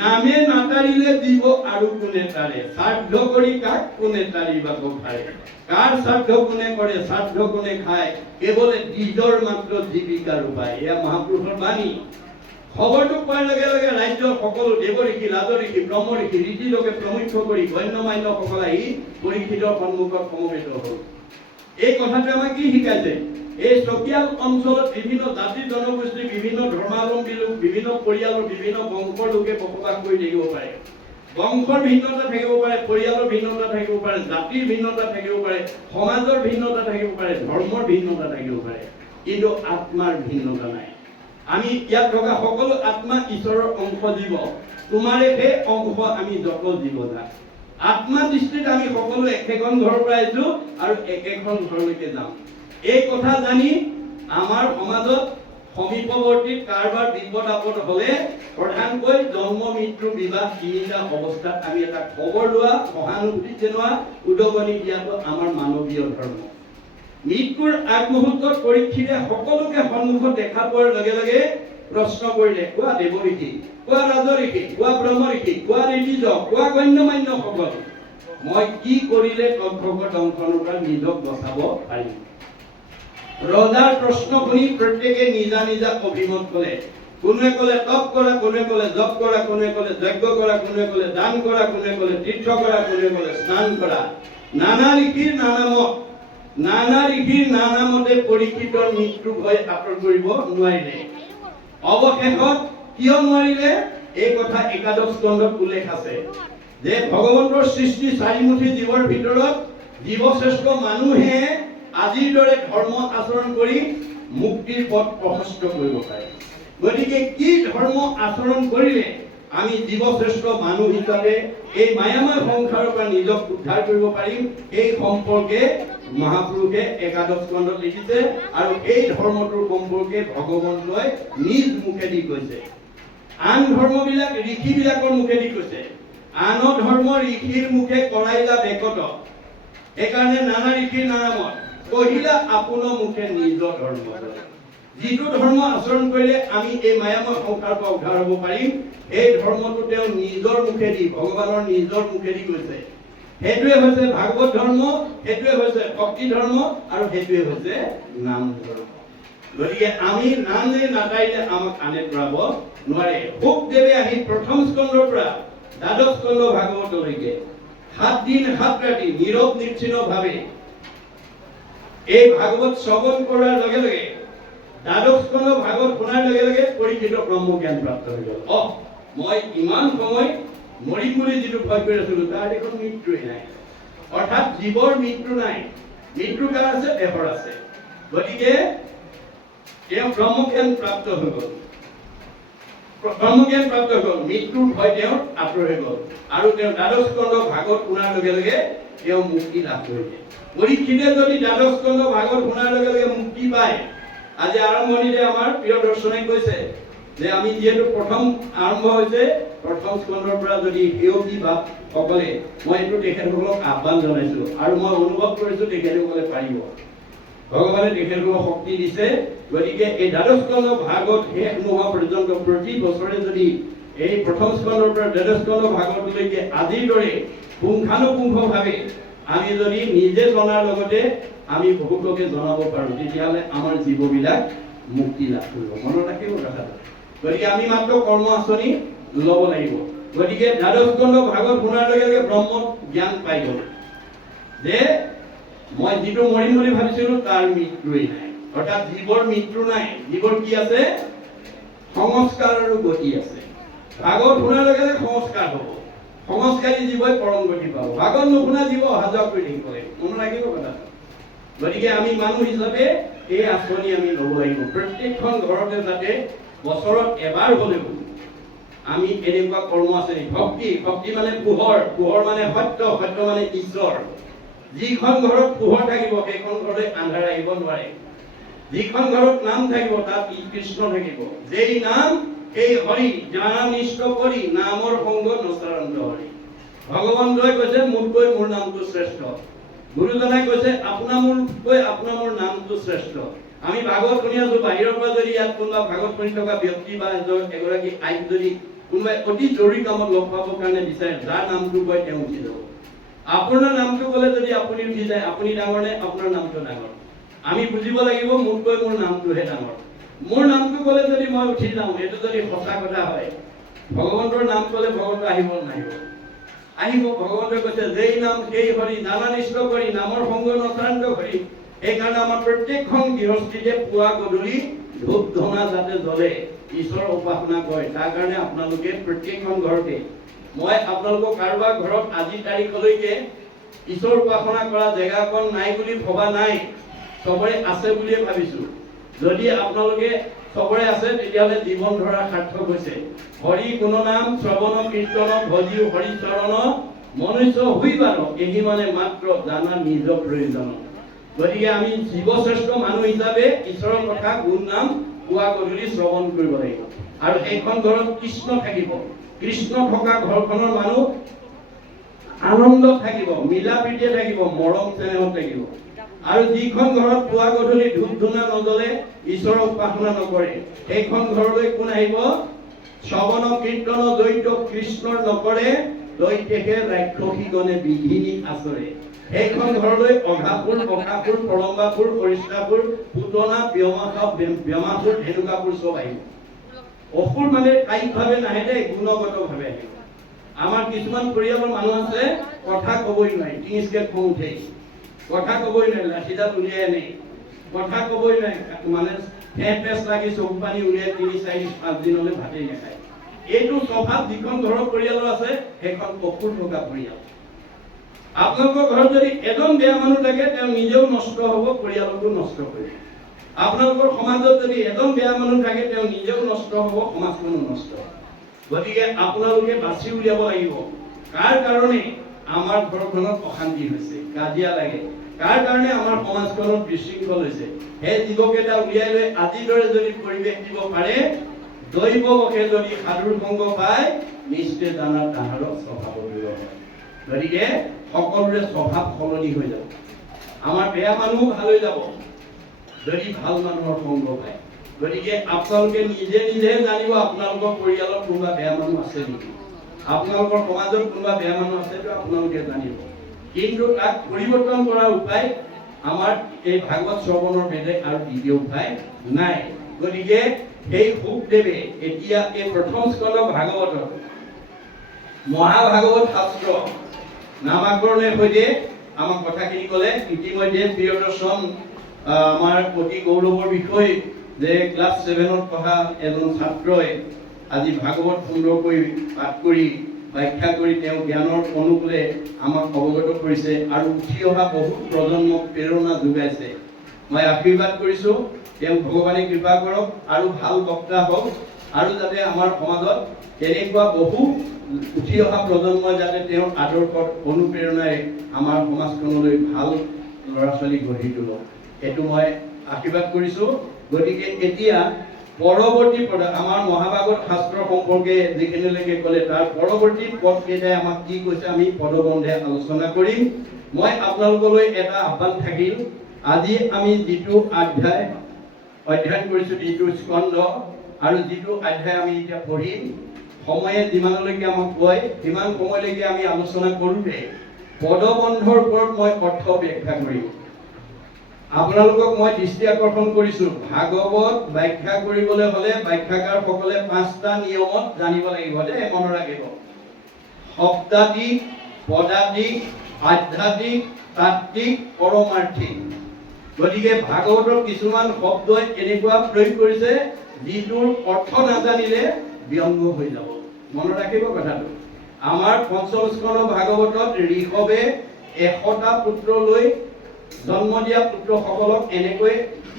নামে নাতাৰিলে জীৱ আৰু কোনে তাৰে, শ্ৰাদ্ধ কৰি কাক কোনে তাৰিবা পাৰে, কাৰ শ্ৰাদ্ধ কোনে কৰে, শ্ৰাদ্ধ কোনে খায়, কেৱলে নিজৰ মাত্ৰ জীৱিকাৰ উপায়। এয়া মহাপুৰুষৰ বাণী। খবৰটো পোৱাৰ লগে লগে ৰাজ্যৰ সকলো দেৱ ঋষি, ৰাজ ঋষি, ব্ৰহ্ম ঋষি, ঋষিলোকে প্ৰমুখ্য কৰি গণ্যমান্য সকল আহি পৰীক্ষিতৰ সন্মুখত সমবেত হ'ল। এই কথাটো আমাক কি শিকাইছে? এই চকিয়াল অঞ্চলত বিভিন্ন জাতি জনগোষ্ঠী, বিভিন্ন ধৰ্মাৱলম্বী লোক, বিভিন্ন পৰিয়ালৰ, বিভিন্ন বংশৰ লোকে বসবাস কৰি থাকিব পাৰে। বংশৰ ভিন্নতা থাকিব পাৰে, পৰিয়ালৰ ভিন্নতা থাকিব পাৰে, জাতিৰ ভিন্নতা থাকিব পাৰে, সমাজৰ ভিন্নতা থাকিব পাৰে, ধৰ্মৰ ভিন্নতা থাকিব পাৰে, কিন্তু আত্মাৰ ভিন্নতা নাই। আমি ইয়াত থকা সকলো আত্মা ঈশ্বৰৰ অংশ জীৱ। তোমাৰে সেই অংশ আমি যত জীৱ যাক আত্মা দৃষ্টিত আমি সকলো একেখন ঘৰৰ পৰা আহিছো আৰু একেখন ঘৰলৈকে যাম। এই কথা জানি আমাৰ সমাজত সমীপৱৰ্তী কাৰোবাৰ বিপদ আপদ হলে প্ৰধানকৈ জন্ম, মৃত্যু, বিবাহ, তিনিটা অৱস্থাত আমি এটা খবৰ লোৱা, সহানুভূতি জনোৱা, উদগনি দিয়াটো আমাৰ মানৱীয় ধৰ্ম। মৃত্যুৰ আগমুহূৰ্তত পৰীক্ষিতে সকলোকে সন্মুখত দেখা পোৱাৰ লগে লগে প্ৰশ্ন কৰিলে, কোৱা দেৱ ঋষি, কোৱা ৰাজ ঋষি, কোৱা ব্ৰহ্ম ঋষি, কোৱা ঋষিজ, কোৱা গণ্যমান্য সকল, মই কি কৰিলে তৎভগত দংশনৰ পৰা নিজক বচাব পাৰিম। ৰজাৰ প্ৰশ্ন শুনি প্ৰত্যেকে নিজা নিজা অভিমত ক'লে। কোনে ক'লে তপ কৰা, কোনে ক'লে জপ কৰা, কোনে ক'লে যজ্ঞ কৰা, কোনে ক'লে দান কৰা, কোনে ক'লে তীৰ্থ কৰা, কোনে ক'লে স্নান কৰা। নানা ঋষিৰ নানা মত, নানা ঋষিৰ নানা মতে পৰীক্ষিতৰ মৃত্যু ভয় আঁতৰ কৰিব নোৱাৰিলে। অৱশেষত কিয় নোৱাৰিলে এই কথা একাদশ স্কন্ধত উল্লেখ আছে যে ভগৱন্তৰ সৃষ্টি চাৰিমুঠি জীৱৰ ভিতৰত জীৱশ্ৰেষ্ঠ মানুহে আজিৰ দৰে ধৰ্ম আচৰণ কৰি মুক্তিৰ পথ প্ৰশস্ত কৰিব পাৰে। গতিকে কি ধৰ্ম আচৰণ কৰিলে আমি জীৱশ্ৰেষ্ঠ মানুহ হিচাপে এই মায়াময় সংসাৰৰ পৰা নিজক উদ্ধাৰ কৰিব পাৰিম, এই সম্পৰ্কে মহাপুৰুষে একাদশ স্কন্ধত লিখিছে আৰু এই ধৰ্মটোৰ সম্পৰ্কে ভগৱন্তই নিজ মুখেদি কৈছে। আন ধৰ্মবিলাক ঋষিবিলাকৰ মুখেদি কৈছে, আন ধৰ্ম ঋষিৰ মুখে কৰাইলা বেকত, সেইকাৰণে নানা ঋষিৰ নানা মত কহিলা আপোন মুখে নিজৰ ধৰ্ম। যিটো ধৰ্ম আচৰণ কৰিলে আমি এই মায়াময় সংসাৰৰ পৰা উদ্ধাৰ হ'ব পাৰিম, এই ধৰ্মটো তেওঁ নিজৰ মুখেদি ভগৱানৰ নিজৰ মুখেদি কৈছে। সেইটোৱে হৈছে ভাগৱত ধৰ্ম, সেইটোৱে হৈছে ভক্তি ধৰ্ম আৰু সেইটোৱে হৈছে নাম ধৰ্ম। গতিকে আমি নাম নাটাইলে আমাক আনে কৰাব নোৱাৰে। শুকদেৱে আহি প্ৰথম স্কন্ধৰ পৰা দ্বাদশ স্কন্ধ ভাগৱতলৈকে 7 দিন 7 ৰাতি নীৰৱ নিশ্চিন্ন ভাৱে এই ভাগৱত শ্ৰৱণ কৰাৰ লগে লগে দ্বাদশ স্কন্ধ ভাগৱত শুনাৰ লগে লগে পৰীক্ষিত ব্ৰহ্মজ্ঞান প্ৰাপ্ত হৈ গ'ল। মই ইমান সময় মৰিম বুলি যিটো ভয় কৰি আছিলো তাৰ দেখোন মৃত্যুই নাই, অৰ্থাৎ জীৱৰ মৃত্যু নাই, মৃত্যু কাৰ আছে, দেহৰ আছে। গতিকে তেওঁ ব্ৰহ্মজ্ঞান প্ৰাপ্ত হৈ গ'ল, ব্ৰহ্মজ্ঞান প্ৰাপ্ত হৈ গ'ল, মৃত্যুৰ ভয় তেওঁৰ আঁতৰ হৈ গ'ল আৰু তেওঁ দ্বাদশ স্কন্ধ ভাগৱত শুনাৰ লগে লগে তেওঁ মুক্তি লাভ কৰিলে। পৰীক্ষিতে যদি দ্বাদশ স্কন্ধ ভাগৱত শুনাৰ লগে লগে মুক্তি পায়, আজি আৰম্ভণিতে আমাৰ প্ৰিয় দৰ্শনে কৈছে যে আমি যিহেতু প্ৰথম আৰম্ভ হৈছে প্ৰথম স্কন্ধৰ পৰা যদি সেউজী বাপ সকলে, মই এইটো তেখেতসকলক আহ্বান জনাইছো আৰু মই অনুভৱ কৰিছো তেখেতসকলে পাৰিব, ভগৱানে তেখেতসকলক শক্তি দিছে। গতিকে এই দ্বাদশ স্কন্ধ ভাগৱত শেষ নোহোৱা পৰ্যন্ত প্ৰতি বছৰে যদি এই প্ৰথম স্কন্ধৰ পৰা দ্বাদশ স্কন্ধ ভাগৱতলৈকে আজিৰ দৰে পুংখানুপুংখভাৱে আমি যদি নিজে জনাৰ লগতে আমি বহুত লোকে জনাব পাৰো, তেতিয়াহ'লে আমাৰ জীৱবিলাক মুক্তি লাভ কৰিব। মনত ৰাখিব কথাটো। গতিকে আমি মাত্ৰ কৰ্ম আঁচনি ল'ব লাগিব। গতিকে দ্বাদশ স্কন্ধ ভাগৱত শুনাৰ লগে লগে ব্ৰহ্ম জ্ঞান পাই গ'ল যে মই যিটো মৰিম বুলি ভাবিছিলো তাৰ মৃত্যুই নাই, অৰ্থাৎ জীৱৰ মৃত্যু নাই, জীৱৰ কি আছে, সংস্কাৰ আৰু গতি আছে। ভাগৱত শুনাৰ লগে লগে সংস্কাৰ হ'ব, সংস্কাৰী জীৱই পৰম গতি পাব। ভাগৱত নুশুনা জীৱ অহা যোৱা কৰি থাকিব লাগিব। মনত ৰাখিব কথাটো। গতিকে আমি মানুহ হিচাপে এই আঁচনি আমি ল'ব লাগিব। প্ৰত্যেকখন ঘৰতে যাতে বছৰত এবাৰ হ'লেও আমি এনেকুৱা কৰ্ম আঁচনি, ভক্তি, ভক্তি মানে পোহৰ, পোহৰ মানে সত্য, সত্য মানে ঈশ্বৰ। যিখন ঘৰত পোহৰ থাকিব সেইখন ঘৰলৈ আন্ধাৰ আহিব নোৱাৰে। যিখন ঘৰত নাম থাকিব তাত কৃষ্ণ থাকিব। যেই নাম সেই হৰি, জানা নিষ্ঠ কৰি নামৰ সংগ নচৰন্ত হৰি। ভগৱন্তই কৈছে মোতকৈ মোৰ নামটো শ্ৰেষ্ঠ। গুৰুজনাই কৈছে আপোনাৰ মোৰ নামটো শ্ৰেষ্ঠ। আমি ভাগৱত শুনি আছো, বাহিৰৰ পৰা যদি ইয়াত কোনোবা ভাগৱত শুনি থকা ব্যক্তি বা এগৰাকী আইক যদি কোনোবাই অতি জৰুৰী কামত লগ পাবৰ কাৰণে বিচাৰে, যাৰ নামটো কয় তেওঁ উঠি যাব। আপোনাৰ নামটো ক'লে যদি আপুনি উঠি যায়, আপুনি ডাঙৰ নে আপোনাৰ নামটো ডাঙৰ? আমি বুজিব লাগিব মোতকৈ মোৰ নামটোহে ডাঙৰ। মোৰ নামটো ক'লে যদি মই উঠি যাওঁ, এইটো যদি সঁচা কথা হয়, ভগৱন্তৰ নাম ক'লে ভগৱন্ত আহিব নাহিব? আহিব। ভগৱন্তই কৈছে যেই নাম সেই হৰি, নানা নিষ্ঠ কৰি নামৰ সংগ নচৰান্ত হৰি। সেইকাৰণে আমাৰ প্ৰত্যেকখন গৃহস্থীতে পুৱা গধূলি ধূপ ধূনা যাতে জ্বলে, ঈশ্বৰৰ উপাসনা কৰে। তাৰ কাৰণে আপোনালোকে প্ৰত্যেকখন ঘৰতে, মই আপোনালোকক কাৰোবাৰ ঘৰত আজি তাৰিখলৈকে ঈশ্বৰ উপাসনা কৰা জেগা অকণ নাই বুলি ভবা নাই, চবৰে আছে বুলিয়ে ভাবিছো। যদি আপোনালোকে চবৰে আছে তেতিয়াহ'লে জীৱন ধৰা সাৰ্থক হৈছে। হৰি গুণনাম শ্ৰৱণ কীৰ্তন ভজি হৰি চৰণ মনুষ্য হুইবাৰ, এই মানে মাত্ৰ জানা নিজ প্ৰয়োজন। গতিকে আমি জীৱশ্ৰেষ্ঠ মানুহ হিচাপে ঈশ্বৰৰ কথা গুণ নাম পুৱা গধূলি শ্ৰৱণ কৰিব লাগিব। আৰু সেইখন ঘৰত কৃষ্ণ থাকিব। কৃষ্ণ থকা ঘৰখনৰ মানুহ আনন্দ থাকিব, মিলা প্ৰীতিয়ে থাকিব, মৰম চেনেহত থাকিব। আৰু যিখন ঘৰত পুৱা গধূলি ধূপ ধূনা নজ্বলে, ঈশ্বৰৰ উপাসনা নকৰে, সেইখন ঘৰলৈ কোন আহিব? শ্ৰৱণ কীৰ্তন জড়িত কৃষ্ণৰ নকৰে, দৈত্যেকে ৰাক্ষসীগণে বিঘিনি আচৰে। সেইখন ঘৰলৈ অঘাসুৰ, বকাসুৰ, প্ৰলম্বাসুৰ, অৰিষ্টাসুৰ, পুতনা, ব্যামাসুৰ, ধেনুকাসুৰ চব আহিব। অসুৰ মানে কায়িকভাৱে নাহে দেই, গুণগতভাৱে আহিব। আমাৰ কিছুমান পৰিয়ালৰ মানুহ আছে কথা ক'বই নোৱাৰি, টিঙিচকে খং উঠে, কথা ক'বই নোৱাৰে, লাঠিডাল উলিয়াই আনে, কথা ক'বই নোৱাৰে, মানে পেচ লাগি চকু পানী উলিয়াই 3, 4, 5 দিনলৈ ভাতেই নাখায়। এইটো স্বভাৱ যিখন ঘৰৰ পৰিয়ালৰ আছে সেইখন অসুৰ থকা পৰিয়াল। আপোনালোকৰ ঘৰত যদি এজন বেয়া মানুহ থাকে তেওঁ নিজেও নষ্ট হ'ব, পৰিয়ালকো নষ্ট কৰিব। আপোনালোকৰ সমাজত যদি এজন বেয়া মানুহ থাকে তেওঁ নিজেও নষ্ট হ'ব, সমাজখনো নষ্ট হ'ব। গতিকে আপোনালোকে বাছি উলিয়াব লাগিব কাৰ কাৰণে আমাৰ ঘৰখনত অশান্তি হৈছে, কাজিয়া লাগে, কাৰ কাৰণে আমাৰ সমাজখনত বিশৃংখল হৈছে। সেই যুৱকেইটা উলিয়াই লৈ আজিৰ দৰে যদি পৰিৱেশ দিব পাৰে, দৈৱকে যদি সাধুৰ সংগ পায় নিশ্চয় জানাত তাহাৰৰ স্বভাৱ কৰিব হয়। গতিকে সকলোৰে স্বভাৱ সলনি হৈ যাব। আমাৰ বেয়া মানুহ ভাল হৈ যাব যদি ভাল মানুহৰ সংগ পায়। গতিকে আপোনালোকে নিজে নিজে জানিব আপোনালোকৰ পৰিয়ালত কোনোবা বেয়া মানুহ আছে নেকি, আপোনালোকৰ সমাজত কোনোবা বেয়া মানুহ আছেতো আপোনালোকে জানিব। কিন্তু তাক পৰিৱৰ্তন কৰাৰ উপায় আমাৰ এই ভাগৱত শ্ৰৱণৰ বেলেগ আৰু দ্বিতীয় উপায় নাই। গতিকে সেই শুকদেৱে এতিয়া এই প্ৰথম স্কন্ধ ভাগৱতত মহাভাগৱত শাস্ত্ৰ নামাকৰণৰ সৈতে আমাক কথাখিনি ক'লে। ইতিমধ্যে প্ৰিয়দৰ্শন আমাৰ অতি গৌৰৱৰ বিষয় যে ক্লাছ 7ত পঢ়া এজন ছাত্ৰই আজি ভাগৱত সুন্দৰকৈ পাঠ কৰি ব্যাখ্যা কৰি তেওঁ জ্ঞানৰ অনুকূলে আমাক অৱগত কৰিছে আৰু উঠি অহা বহুত প্ৰজন্মক প্ৰেৰণা যোগাইছে। মই আশীৰ্বাদ কৰিছোঁ তেওঁ ভগৱানে কৃপা কৰক আৰু ভাল বক্তা হওক, আৰু যাতে আমাৰ সমাজত তেনেকুৱা বহু উঠি অহা প্ৰজন্মই যাতে তেওঁৰ আদৰ্শত অনুপ্ৰেৰণাৰে আমাৰ সমাজখনলৈ ভাল ল'ৰা ছোৱালী গঢ়ি তোলক, সেইটো মই আশীৰ্বাদ কৰিছোঁ। গতিকে এতিয়া পৰৱৰ্তী পদ আমাৰ মহাভাগৱত শাস্ত্ৰ সম্পৰ্কে যিখিনিলৈকে ক'লে তাৰ পৰৱৰ্তী পদকেইটাই আমাক কি কৈছে আমি পদবন্ধে আলোচনা কৰিম। মই আপোনালোকলৈ এটা আহ্বান থাকিল, আজি আমি যিটো অধ্যয়ন কৰিছোঁ, যিটো স্কন্ধ আৰু যিটো অধ্যায় আমি এতিয়া পঢ়িম, সময়ে যিমানলৈকে আমাক কয় সিমান সময়লৈকে আমি আলোচনা কৰোঁতে পদবন্ধৰ ওপৰত মই অৰ্থ ব্যাখ্যা কৰিম। আপোনালোকক মই দৃষ্টি আকৰ্ষণ কৰিছোঁ, ভাগৱত ব্যাখ্যা কৰিবলৈ হ'লে ব্যাখ্যাকাৰসকলে 5টা নিয়মত জানিব লাগিব দেই, মনত ৰাখিব। শব্দাদিক, পদাদিক, আধ্যাত্মিক, তাত্ত্বিক, পৰমাৰ্থিক। গতিকে ভাগৱতৰ কিছুমান শব্দই এনেকুৱা প্ৰয়োগ কৰিছে যিটোৰ অৰ্থ নাজানিলে ব্যংগ হৈ যাব, মনত ৰাখিব কথাটো। আমাৰ পঞ্চম স্কন্ধ ভাগৱতত ঋষভে 100টা পুত্ৰলৈ জন্ম দিয়া পুত্ৰসকলক এনেকৈ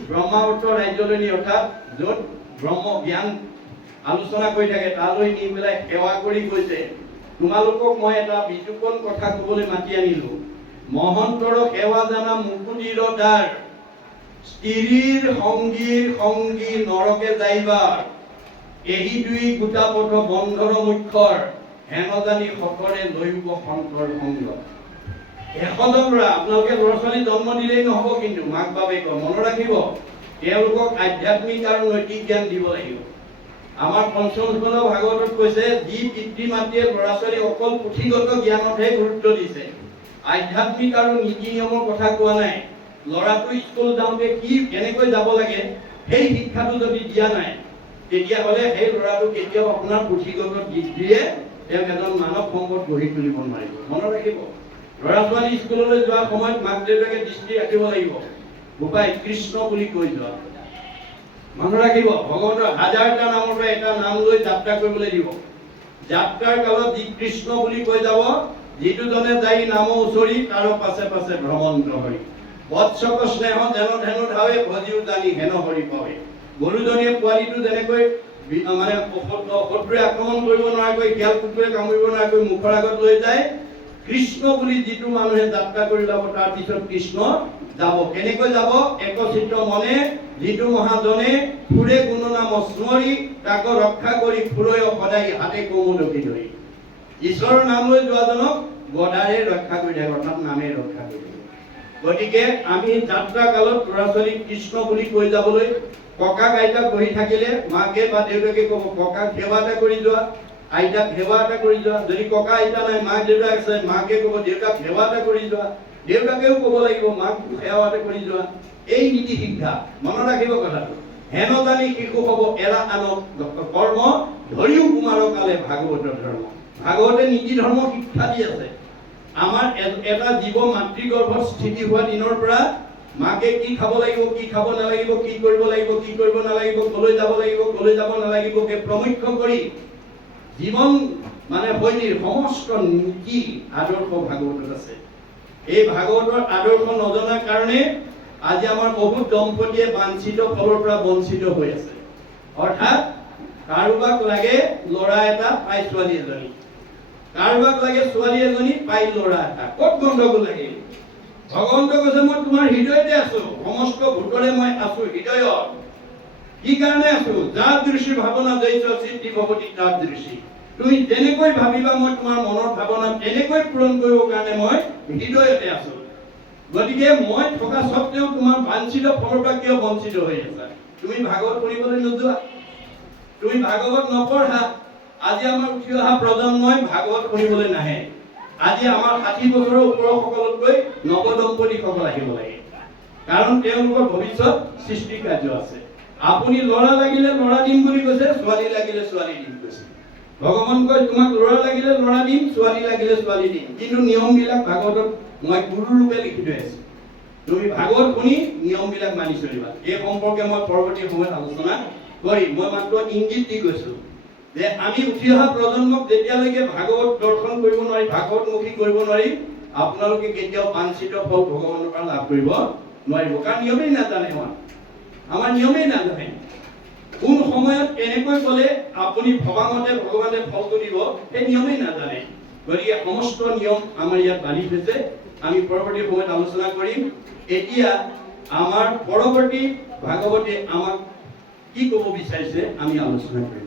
ব্ৰহ্মাৱৰ্ত ৰাজ্যলৈ নি, অৰ্থাৎ য'ত ব্ৰহ্ম জ্ঞান আলোচনা কৰি থাকে তালৈ নি পেলাই সেৱা কৰি কৈছে, তোমালোকক মই এটা বিতুপন কথা ক'বলৈ মাতি আনিলো। মহন্তৰ সেৱা জানা মুকুতিৰ দ্বাৰ, স্ত্ৰীৰ সংগীৰ সংগী নৰকে যাইবাৰ, এই দুই গোটা পথ বন্ধৰ মুখ্যৰ, হেন জানি সকলে লৈব সন্তৰ সংগ। 100জন ল'ৰা, আপোনালোকে ল'ৰা ছোৱালী জন্ম দিলেই নহ'ব, কিন্তু মাক বাপেকক মনত ৰাখিব তেওঁলোকক আধ্যাত্মিক আৰু নৈতিক জ্ঞান দিব লাগিব। আমাৰ পঞ্চম স্কন্ধ ভাগৱতত কৈছে যি পিতৃ মাতৃয়ে ল'ৰা ছোৱালী অকল পুথিগত জ্ঞানতহে গুৰুত্ব দিছে, আধ্যাত্মিক আৰু নীতি নিয়মৰ কথা কোৱা নাই। ল'ৰাটো স্কুল যাওঁতে কি কেনেকৈ যাব লাগে সেই শিক্ষাটো যদি দিয়া নাই, তেতিয়াহ'লে সেই ল'ৰাটো কেতিয়াও আপোনাৰ পুথিগত ডিগ্ৰীয়ে তেওঁক এজন মানৱ সম্পদ গঢ়ি তুলিব নোৱাৰিব। মনত ৰাখিব, ল'ৰা ছোৱালী স্কুললৈ যোৱাৰ সময়ত মাক দেউতাকে দৃষ্টি ৰাখিব লাগিব, বোপাই কৃষ্ণ বুলি কৈ যোৱা। মনত ৰাখিব, ভগৱন্তৰ 1000টা নামৰ পৰা এটা নাম লৈ যাত্ৰা কৰিবলৈ দিব। যাত্ৰাৰ কালত যি কৃষ্ণ বুলি কৈ যাব, যিটো জনে যাই নাম উচৰি তাৰ পাছে পাছে ভ্ৰমন্ত হৰি, বৎসক স্নেহ যেন ধেনু ধাৱে ভজিও জানি হেন হৰি পাৱে। গৰুজনীয়ে পোৱালিটো যেনেকৈ মানে শত্ৰুৱে আক্ৰমণ কৰিব নোৱাৰাকৈ, শিয়াল কুকুৰে কামুৰিব নোৱাৰাকৈ মুখৰ আগত লৈ যায়, কৃষ্ণ বুলি যিটো মানুহে যাত্ৰা কৰি যাব তাৰ পিছত কৃষ্ণ যাব। কেনেকৈ যাব? একচিত্ত মনে যিটো মহাজনে ফুৰে গুণনাম স্মৰি, তাক ৰক্ষা কৰি ফুৰয় সদায় হাতে কৌমুদকি ধৰি। ঈশ্বৰৰ নাম লৈ যোৱাজনক গদাৰে ৰক্ষা কৰি থাকে, অৰ্থাৎ নামে ৰক্ষা কৰি থাকে। গতিকে আমি যাত্ৰা কালত ল'ৰা ছোৱালীক কৃষ্ণ বুলি কৈ যাবলৈ ককাক আইতাক বহি থাকিলে মাকে বা দেউতাকে ক'ব ককাক সেৱা এটা কৰি যোৱা, আইতাক সেৱা এটা কৰি যোৱা। যদি ককা আইতা নাই, মাক দেউতাক আছে, মাকে ক'ব দেউতাক সেৱা এটা কৰি যোৱা। দেউতাকেও ক'ব লাগিব মাক সেৱা এটা কৰি যোৱা। এই নীতি শিক্ষা মনত ৰাখিব কথাটো। হেন জানি শিশু হ'ব এৰা আনক কৰ্ম, ধৰিও কুমাৰ কালে ভাগৱতৰ ধৰ্ম। ভাগৱতে নীতি ধৰ্ম শিক্ষা দি আছে। আমাৰ এটা জীৱ মাতৃগৰ্ভত স্থিতি হোৱা দিনৰ পৰা মাকে কি খাব লাগিব, কি খাব নালাগিব, কি কৰিব লাগিব, কি কৰিব নালাগিব, কলৈ যাব লাগিব, কলৈ যাব নালাগিব প্ৰমুখ্য কৰি জীৱন মানে শৈলীৰ সমস্ত নীতি আদৰ্শ ভাগৱতত আছে। এই ভাগৱতৰ আদৰ্শ নজনাৰ কাৰণে আজি আমাৰ বহুত দম্পতীয়ে বাঞ্ছিত ফলৰ পৰা বঞ্চিত হৈ আছে। অৰ্থাৎ কাৰোবাক লাগে ল'ৰা এটা, পাই ছোৱালী এজনী, কাৰোবাক লাগে ছোৱালী এজনী, পাই ল'ৰা এটা। ক'ত গণ্ডগোল লাগিল? ভগৱন্তই কৈছে মই তোমাৰ হৃদয়তে আছো, সমস্ত ভূতৰে মই আছো হৃদয়ত। কি কাৰণে আছো? যাৰ দৃষ্টি ভাৱনা দৈত সিদ্ধি ভগৱতী তাৰ দৃষ্টি। তুমি যেনেকৈ ভাবিবা মই তোমাৰ মনৰ ভাৱনা তেনেকৈ পূৰণ কৰিবৰ কাৰণে মই হৃদয়তে আছো। গতিকে মই থকা স্বত্বেও তোমাৰ বাঞ্ছিত ফলৰ পৰা কিয় বঞ্চিত হৈ আছা? তুমি ভাগৱত পঢ়িবলৈ নোযোৱা, তুমি ভাগৱত নপঢ়া। আজি আমাৰ উঠি অহা প্ৰজন্মই ভাগৱত পঢ়িবলৈ নাহে। আজি আমাৰ 60 বছৰৰ ওপৰৰ সকলতকৈ নৱদম্পতীসকল আহিব লাগে, কাৰণ তেওঁলোকৰ ভৱিষ্যত সৃষ্টি কাৰ্য আছে। আপুনি ল'ৰা লাগিলে ল'ৰা দিম বুলি কৈছে, ছোৱালী লাগিলে ছোৱালী দিম কৈছে। ভগৱান কয় তোমাক ল'ৰা লাগিলে ল'ৰা দিম, ছোৱালী লাগিলে ছোৱালী দিম। কিন্তু নিয়মবিলাক ভাগৱতত মই গুৰুৰূপে লিখি থৈ আছো। তুমি ভাগৱত শুনি নিয়মবিলাক মানি চলিবা। এই সম্পৰ্কে মই পৰৱৰ্তী সময়ত আলোচনা কৰিম। মই মাত্ৰ ইংগিত দি গৈছো যে আমি উঠি অহা প্ৰজন্মক যেতিয়ালৈকে ভাগৱত দৰ্শন কৰিব নোৱাৰি, ভাগৱতমুখী কৰিব নোৱাৰি, আপোনালোকে কেতিয়াও বাঞ্ছিত ফল ভগৱানৰ পৰা লাভ কৰিব নোৱাৰিব। কাৰণ নিয়মেই নাজানে, আমাৰ নিয়মেই নাজানে। কোন সময়ত কেনেকৈ গ'লে আপুনি ভবামতে ভগৱানে ফলটো দিব সেই নিয়মেই নাজানে। গতিকে সমস্ত নিয়ম আমাৰ ইয়াত বান্ধি থৈছে। আমি পৰৱৰ্তী সময়ত আলোচনা কৰিম। এতিয়া আমাৰ পৰৱৰ্তী ভাগৱতে আমাক কি ক'ব বিচাৰিছে আমি আলোচনা কৰিম।